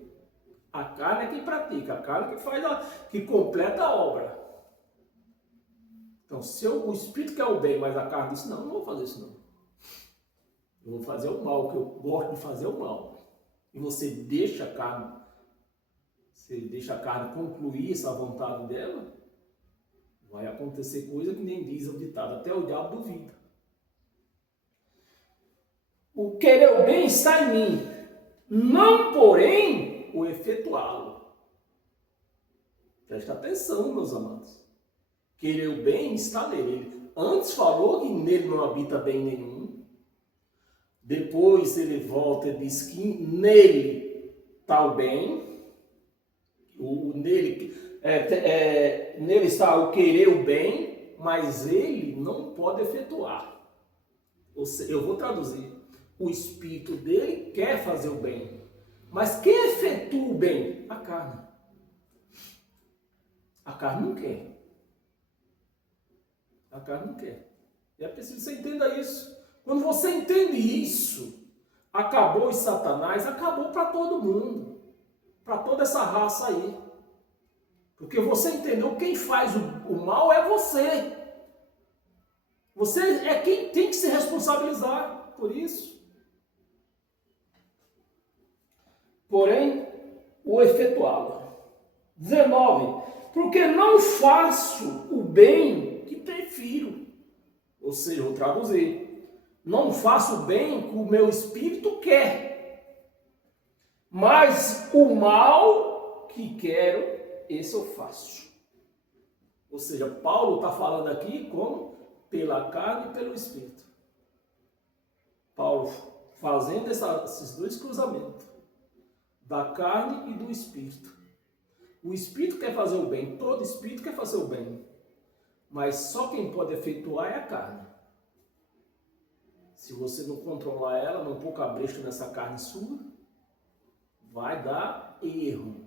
A carne é quem pratica, a carne que faz, que completa a obra. Então, se o espírito quer o bem, mas a carne diz, não vou fazer isso não. Eu vou fazer o mal, que eu gosto de fazer o mal. E você deixa a carne concluir essa vontade dela, vai acontecer coisa que nem diz o ditado, até o diabo duvida. O querer o bem está em mim, não porém o efetuá-lo. Presta atenção, meus amados. Querer o bem está nele. Ele antes falou que nele não habita bem nenhum. Depois ele volta e diz que nele está o bem. Nele está o querer o bem, mas ele não pode efetuar. Ou seja, eu vou traduzir. O espírito dele quer fazer o bem. Mas quem efetua o bem? A carne. A carne não quer. A carne não quer. E é preciso que você entenda isso. Quando você entende isso, acabou os Satanás, acabou para todo mundo. Para toda essa raça aí. Porque você entendeu, quem faz o mal é você. Você é quem tem que se responsabilizar por isso. Porém, o efetuá-lo. 19. Porque não faço o bem que prefiro. Ou seja, vou traduzir. Não faço o bem que o meu espírito quer. Mas o mal que quero, esse eu faço. Ou seja, Paulo está falando aqui como pela carne e pelo espírito. Paulo fazendo esses dois cruzamentos. Da carne e do espírito. O espírito quer fazer o bem, todo espírito quer fazer o bem. Mas só quem pode efetuar é a carne. Se você não controlar ela, não pôr cabresto nessa carne sua, vai dar erro.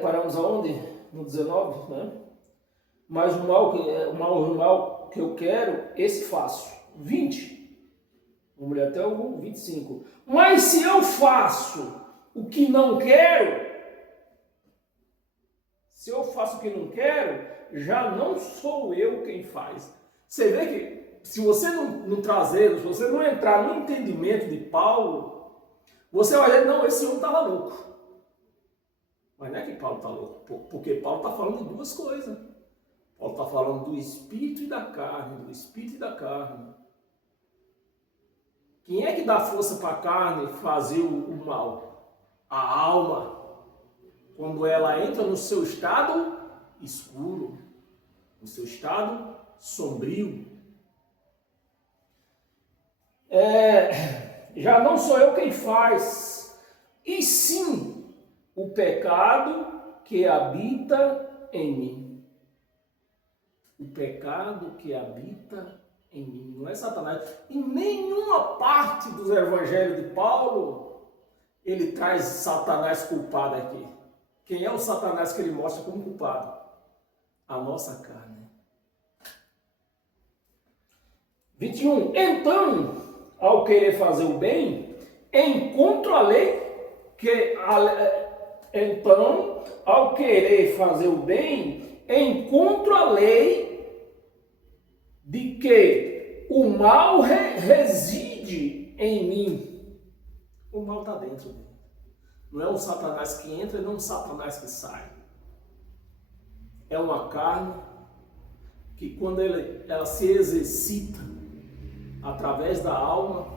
Paramos aonde? No 19, né? Mas o mal que eu quero, esse faço. 20. Vamos ler até o 25. Mas se eu faço o que não quero, se eu faço o que não quero, já não sou eu quem faz. Você vê que se você não trazer, se você não entrar no entendimento de Paulo, você vai dizer, não, esse homem estava louco. Mas não é que Paulo está louco, porque Paulo está falando de duas coisas. Paulo está falando do espírito e da carne, do espírito e da carne. Quem é que dá força para a carne fazer o mal? A alma. Quando ela entra no seu estado escuro, no seu estado sombrio. Já não sou eu quem faz, e sim o pecado que habita em mim. O pecado que habita em mim. Não é Satanás. Em nenhuma parte dos evangelhos de Paulo ele traz Satanás culpado aqui. Quem é o Satanás que ele mostra como culpado? A nossa carne. 21. Então, ao querer fazer o bem, encontro a lei Então, ao querer fazer o bem, encontro a lei de que o mal reside em mim. O mal está dentro dele. Não é um Satanás que entra e não um Satanás que sai. É uma carne que quando ela se exercita através da alma,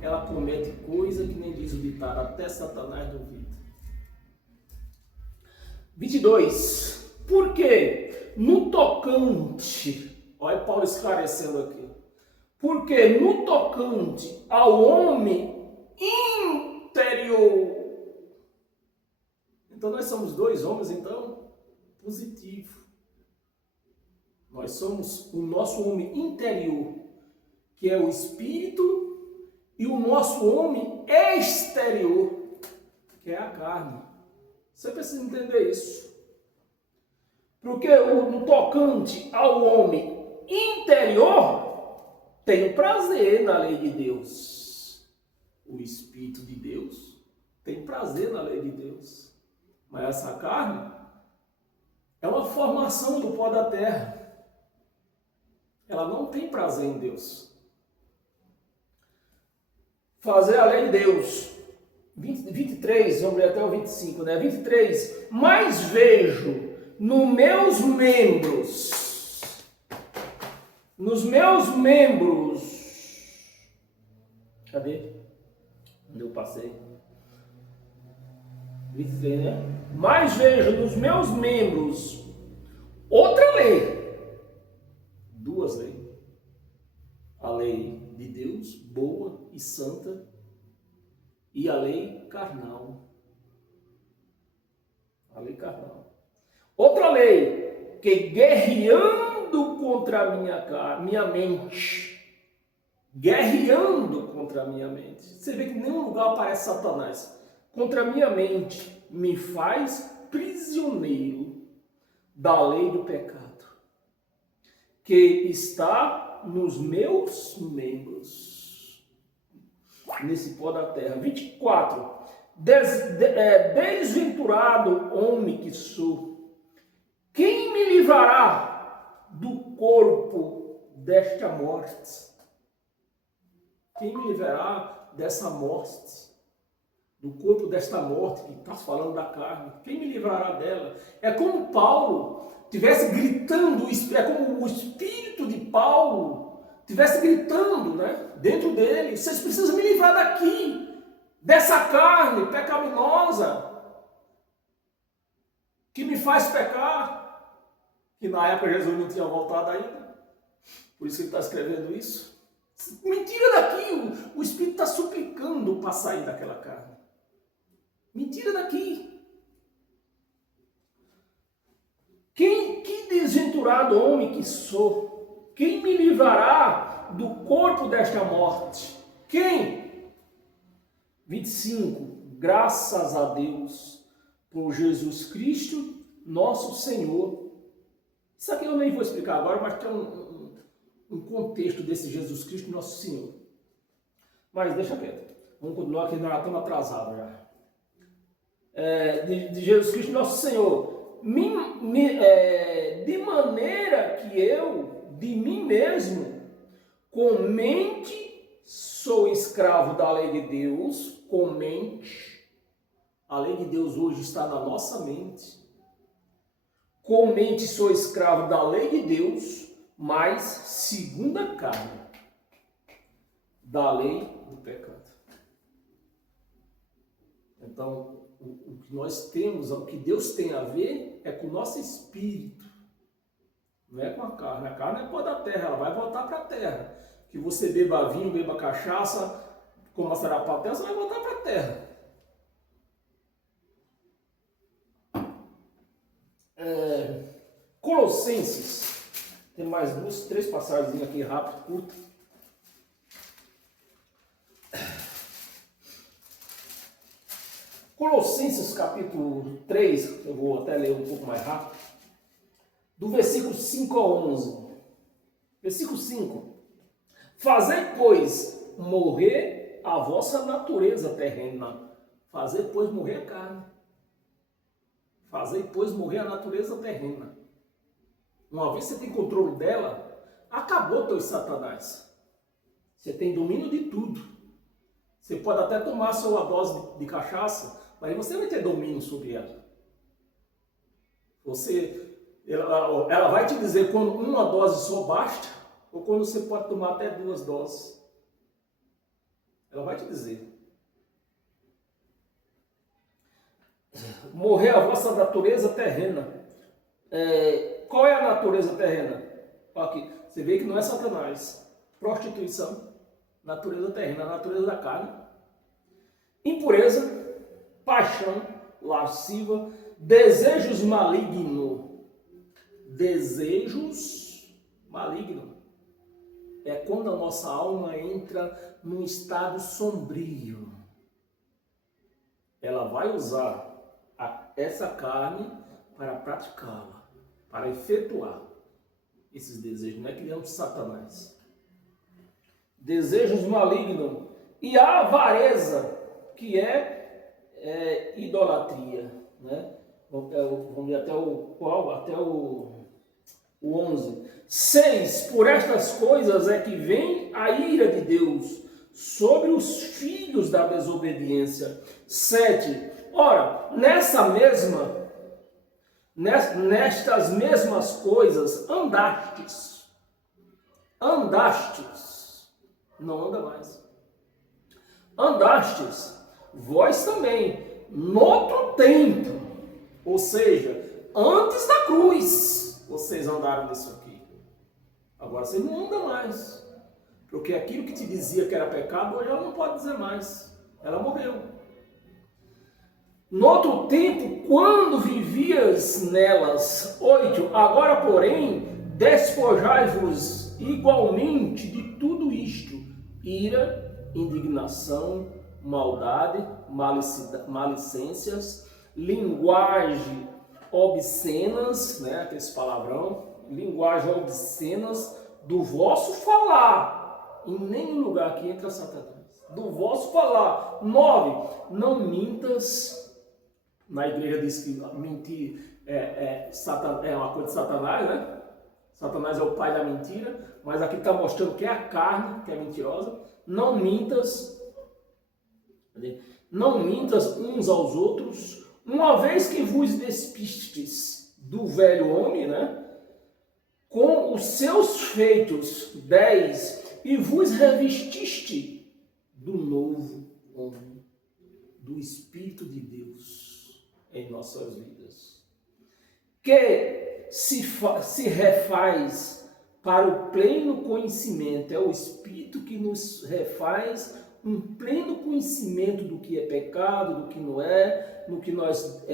ela comete coisa que nem diz o ditado, até Satanás duvida. 22. Porque no tocante, olha Paulo esclarecendo aqui, porque no tocante ao homem interior, então nós somos dois homens, então, positivo. Nós somos o nosso homem interior, que é o espírito, e o nosso homem exterior, que é a carne. Você precisa entender isso. Porque no tocante ao homem interior, tem o prazer na lei de Deus. O Espírito de Deus tem prazer na lei de Deus. Mas essa carne é uma formação do pó da terra. Ela não tem prazer em Deus. Fazer a lei de Deus. 23, vamos ler até o 25, né? 23. Mas vejo nos meus membros, cadê? Onde eu passei? 23, né? Mas vejo nos meus membros outra lei. Duas leis. A lei de Deus, boa e santa, e a lei carnal. A lei carnal. Outra lei, que guerreando contra a minha mente. Guerreando contra a minha mente. Você vê que em nenhum lugar aparece Satanás. Contra a minha mente, me faz prisioneiro da lei do pecado, que está nos meus membros, nesse pó da terra. 24. Desventurado homem que sou, quem me livrará do corpo desta morte? Quem me livrará dessa morte? Do corpo desta morte, que está falando da carne. Quem me livrará dela? É como Paulo estivesse gritando, é como o espírito de Paulo estivesse gritando, né, dentro dele: vocês precisam me livrar daqui, dessa carne pecaminosa, que me faz pecar. Que na época Jesus não tinha voltado ainda, por isso que ele está escrevendo isso. Me tira daqui, o Espírito está suplicando para sair daquela carne. Me tira daqui. Que desventurado homem que sou, quem me livrará do corpo desta morte? Quem? 25. Graças a Deus por Jesus Cristo, nosso Senhor. Isso aqui eu nem vou explicar agora, mas tem um contexto desse Jesus Cristo, nosso Senhor. Mas deixa quieto. Vamos continuar aqui, nós estamos atrasados já. De Jesus Cristo nosso Senhor. De maneira que eu, de mim mesmo, com mente sou escravo da lei de Deus, com mente. A lei de Deus hoje está na nossa mente. Com mente sou escravo da lei de Deus, mas segundo a carne, da lei do pecado. Então, o que nós temos, o que Deus tem a ver é com o nosso espírito, não é com a carne. A carne é pó da terra, ela vai voltar para a terra. Que você beba vinho, beba cachaça, coma sarapatel, você vai voltar para a terra. Colossenses, tem mais 2, 3 passagens aqui rápido, curto. Colossenses capítulo 3, eu vou até ler um pouco mais rápido, do versículo 5 a 11. Versículo 5. Fazei, pois, morrer a vossa natureza terrena. Fazei, pois, morrer a carne. Fazei, pois, morrer a natureza terrena. Uma vez que você tem controle dela, acabou teu Satanás. Você tem domínio de tudo. Você pode até tomar sua dose de cachaça, mas você vai ter domínio sobre ela. Ela vai te dizer quando uma dose só basta, ou quando você pode tomar até 2 doses. Ela vai te dizer. Morrer a vossa natureza terrena. Qual é a natureza terrena? Aqui, você vê que não é Satanás. Prostituição, natureza terrena, natureza da carne. Impureza, paixão, lasciva, desejos malignos. Desejos malignos. É quando a nossa alma entra num estado sombrio. Ela vai usar essa carne para praticá-la, para efetuar esses desejos. Não é criando de Satanás. Desejos malignos. E a avareza, que é idolatria. Né? Vamos ver até o 11. 6. Por estas coisas é que vem a ira de Deus sobre os filhos da desobediência. 7. Ora, nestas mesmas coisas andastes, não anda mais. Andastes, vós também, noutro tempo, ou seja, antes da cruz, vocês andaram nisso aqui. Agora você não anda mais, porque aquilo que te dizia que era pecado, hoje ela não pode dizer mais, ela morreu. Noutro tempo, quando vivias nelas. 8. Agora, porém, despojai-vos igualmente de tudo isto: ira, indignação, maldade, malicências, linguagem obscenas, né, aqueles palavrão, linguagem obscenas do vosso falar. Em nenhum lugar aqui entra Satanás. Do vosso falar. 9. Não mintas. Na igreja diz que mentir é uma coisa de Satanás, né? Satanás é o pai da mentira, mas aqui está mostrando que é a carne que é mentirosa. Não mintas. Não mintas uns aos outros, uma vez que vos despistes do velho homem, né? Com os seus feitos. 10. E vos revestiste do novo homem, do Espírito de Deus em nossas vidas, que se refaz para o pleno conhecimento. É o Espírito que nos refaz um pleno conhecimento do que é pecado, do que não é, no que nós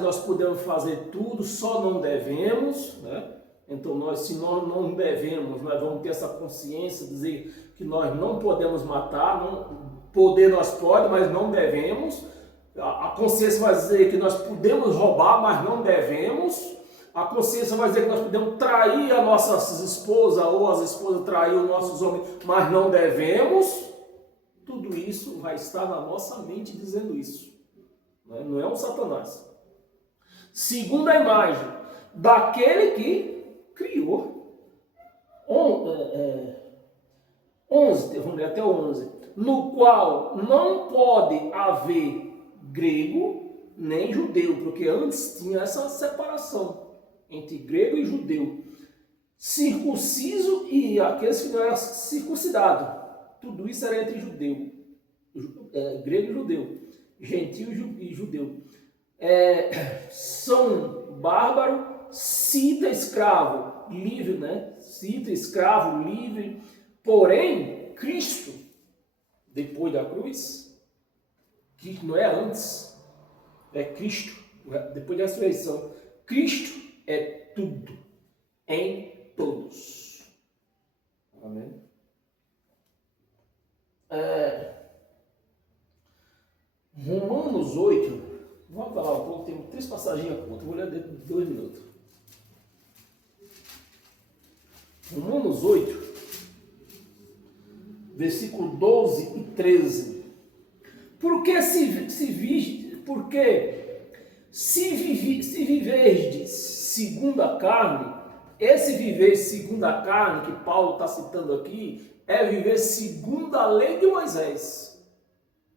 nós podemos fazer tudo, só não devemos, né? Então, se nós não devemos, nós vamos ter essa consciência, dizer que nós não podemos matar, poder nós podemos, mas não devemos. A consciência vai dizer que nós podemos roubar, mas não devemos. A consciência vai dizer que nós podemos trair as nossas esposas ou as esposas trair os nossos homens, mas não devemos. Tudo isso vai estar na nossa mente dizendo isso. Não é um Satanás. Segundo a imagem daquele que criou. 11, vamos ler até o 11. No qual não pode haver grego nem judeu, porque antes tinha essa separação entre grego e judeu. Circunciso e aqueles que não eram circuncidados. Tudo isso era entre judeu, grego e judeu, gentio e judeu. São bárbaro, cita escravo, livre, né? Cita escravo, livre. Porém, Cristo, depois da cruz, que não é antes, é Cristo, depois da ressurreição. Cristo é tudo, em todos. Amém? Romanos 8, vamos falar um pouco, tem 3 passagens curtas, vou ler dentro de 2 minutos. Romanos 8, versículo 12 e 13. Porque se viverdes segundo a carne, esse viver segundo a carne que Paulo está citando aqui, é viver segundo a lei de Moisés.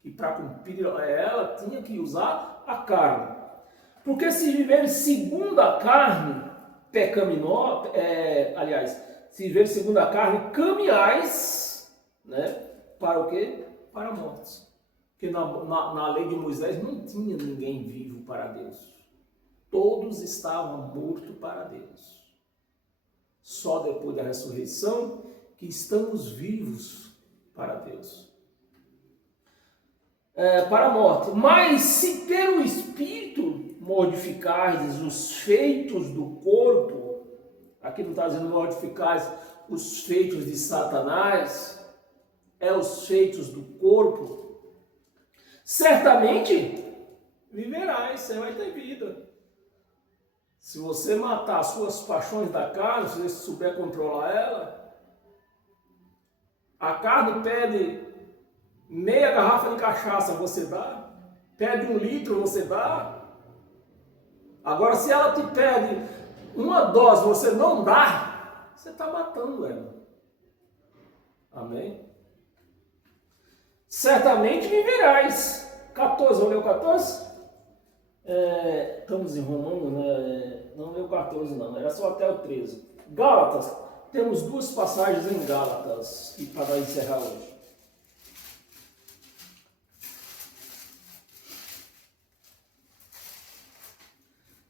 E para cumprir ela, tinha que usar a carne. Porque se viver segundo a carne, pecaminosa, se viver segundo a carne, caminhais, né, para o quê? Para a morte. Porque na lei de Moisés não tinha ninguém vivo para Deus. Todos estavam mortos para Deus. Só depois da ressurreição que estamos vivos para Deus. Para a morte. Mas se pelo Espírito modificardes os feitos do corpo, aqui não está dizendo modificardes os feitos de Satanás, é os feitos do corpo, certamente viverás, você vai ter vida. Se você matar as suas paixões da carne, se você souber controlar ela, a carne pede meia garrafa de cachaça, você dá. Pede 1 litro, você dá. Agora, se ela te pede uma dose, você não dá, você está matando ela. Amém? Certamente viverás. 14, vamos ler o 14? Estamos em Romanos, né? Não leu o 14 não, era só até o 13. Gálatas, temos 2 passagens em Gálatas para encerrar hoje.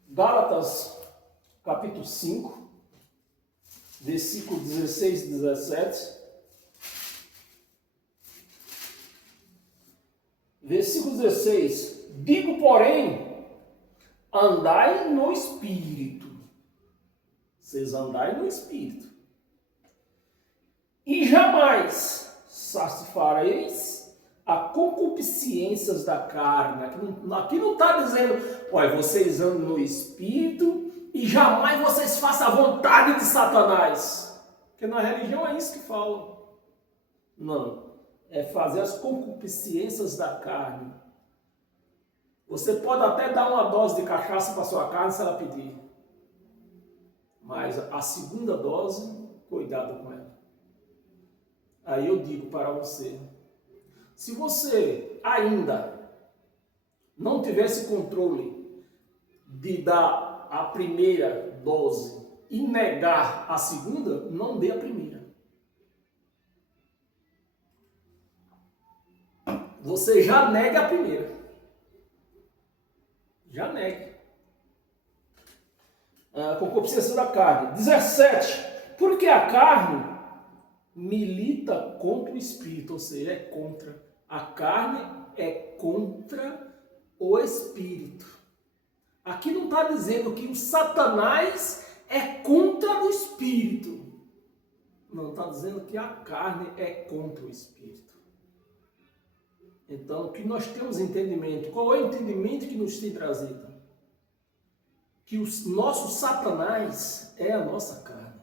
Gálatas, capítulo 5, versículo 16 e 17. Versículo 16. Digo, porém, andai no Espírito. Vocês andai no Espírito. E jamais satisfareis a concupiscências da carne. Aqui não está dizendo, olha, vocês andam no Espírito e jamais vocês façam a vontade de Satanás. Porque na religião é isso que falam. Não. É fazer as concupiscências da carne. Você pode até dar uma dose de cachaça para sua carne se ela pedir. Mas a segunda dose, cuidado com ela. Aí eu digo para você, se você ainda não tivesse controle de dar a primeira dose e negar a segunda, não dê a primeira. Você já nega a primeira. Já nega. A concupiscência da carne. 17. Porque a carne milita contra o espírito, ou seja, é contra. A carne é contra o espírito. Aqui não está dizendo que o Satanás é contra o espírito. Não, está dizendo que a carne é contra o espírito. Então, que nós temos entendimento. Qual é o entendimento que nos tem trazido? que o nosso Satanás é a nossa carne,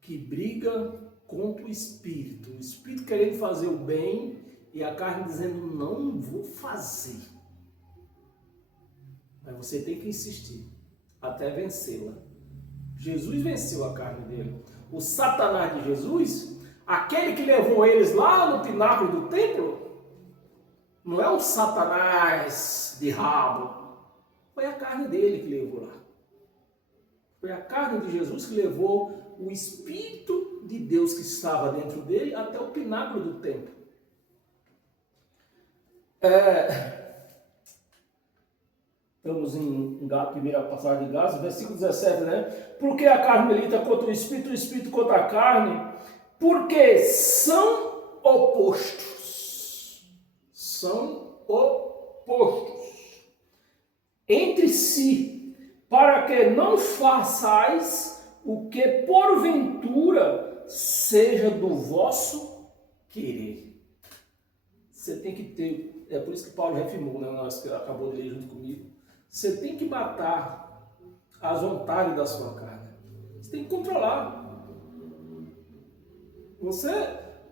que briga contra o espírito querendo fazer o bem e a carne dizendo, não vou fazer. Mas você tem que insistir até vencê-la. Jesus venceu a carne dele. O Satanás de Jesus, aquele que levou eles lá no pináculo do templo, não é um Satanás de rabo. Foi a carne dele que levou lá. Foi a carne de Jesus que levou o Espírito de Deus que estava dentro dele até o pináculo do templo. Estamos em primeira passagem de Gálatas, versículo 17, né? Porque a carne milita contra o Espírito contra a carne, porque são opostos. São opostos entre si, para que não façais o que porventura seja do vosso querer. Você tem que ter, é por isso que Paulo reafirmou, né? Nós que acabou de ler junto comigo. Você tem que matar as vontades da sua carne. Você tem que controlar. Você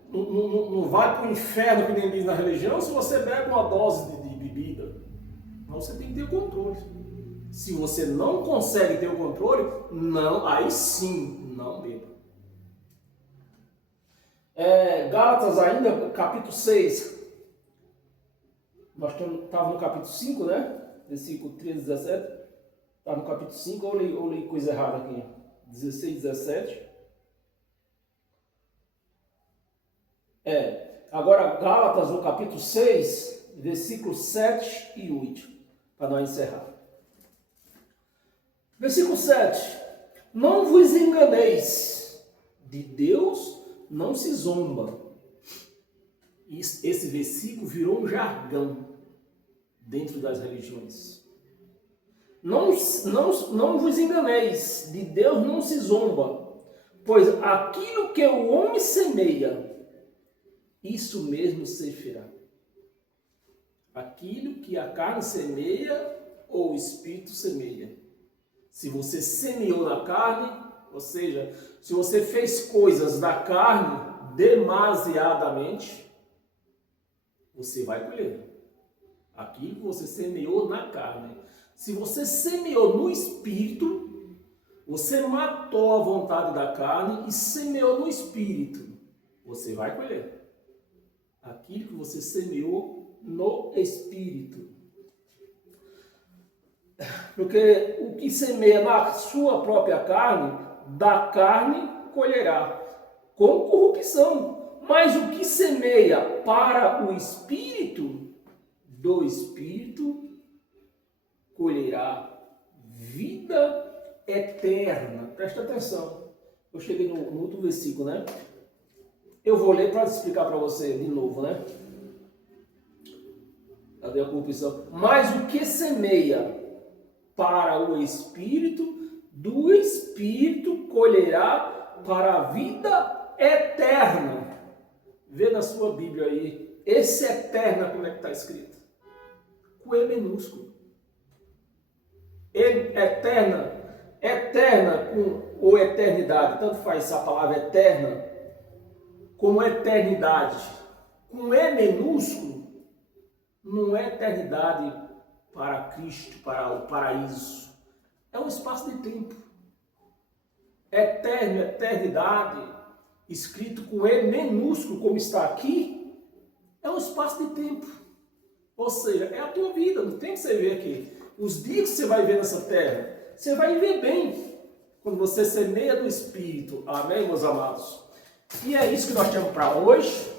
não vai para o inferno, que nem diz na religião, se você bebe uma dose de bebida. Mas você tem que ter o controle. Se você não consegue ter o controle, não, aí sim, não beba. Gálatas ainda, capítulo 6. Nós estávamos no capítulo 5, né? Versículo 13, 17. Está no capítulo 5, ou li coisa errada aqui. 16, 17. Agora Gálatas no capítulo 6, versículos 7 e 8. Para nós encerrar. Versículo 7. Não vos enganeis, de Deus não se zomba. Esse versículo virou um jargão dentro das religiões. Não vos enganeis, de Deus não se zomba, pois aquilo que o homem semeia, isso mesmo se fará. Aquilo que a carne semeia, ou o espírito semeia. Se você semeou na carne, ou seja, se você fez coisas da carne demasiadamente, você vai colher aquilo que você semeou na carne. Se você semeou no espírito, você matou a vontade da carne e semeou no espírito, você vai colher aquilo que você semeou no espírito. Porque o que semeia na sua própria carne, da carne colherá com corrupção. Mas o que semeia para o espírito, do espírito colherá vida eterna. Presta atenção. Eu cheguei no último versículo, né? Eu vou ler para explicar para você de novo, né? Cadê a corrupção? Mas o que semeia para o espírito, do espírito colherá para a vida eterna. Vê na sua Bíblia aí, esse eterna, como é que está escrito? Com E minúsculo. Eterna com ou eternidade, tanto faz a palavra eterna como eternidade. Com E minúsculo, não é eternidade para Cristo, para o paraíso. É um espaço de tempo. Eterno, eternidade, escrito com E minúsculo, como está aqui, é um espaço de tempo. Ou seja, é a tua vida, não tem que você ver aqui. Os dias que você vai ver nessa terra, você vai viver bem quando você semeia do Espírito. Amém, meus amados? E é isso que nós temos para hoje,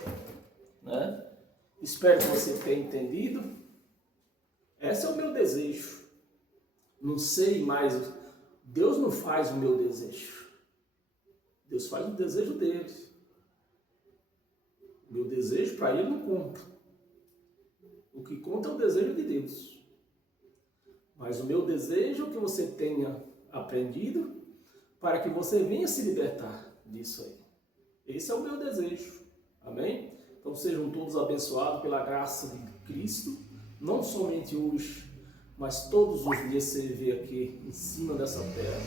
né? Espero que você tenha entendido. Esse é o meu desejo. Não sei mais. Deus não faz o meu desejo. Deus faz o desejo dele. Meu desejo para ele não conta. O que conta é o desejo de Deus. Mas o meu desejo é que você tenha aprendido para que você venha se libertar disso aí. Esse é o meu desejo. Amém? Então sejam todos abençoados pela graça de Cristo, não somente hoje, mas todos os dias servir aqui em cima dessa terra.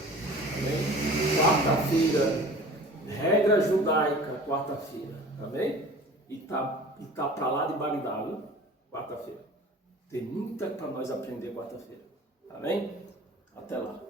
Amém? Quarta-feira, regra judaica, quarta-feira. Amém? E tá para lá de Bagdá, viu? Quarta-feira. Tem muita para nós aprender quarta-feira. Amém? Até lá.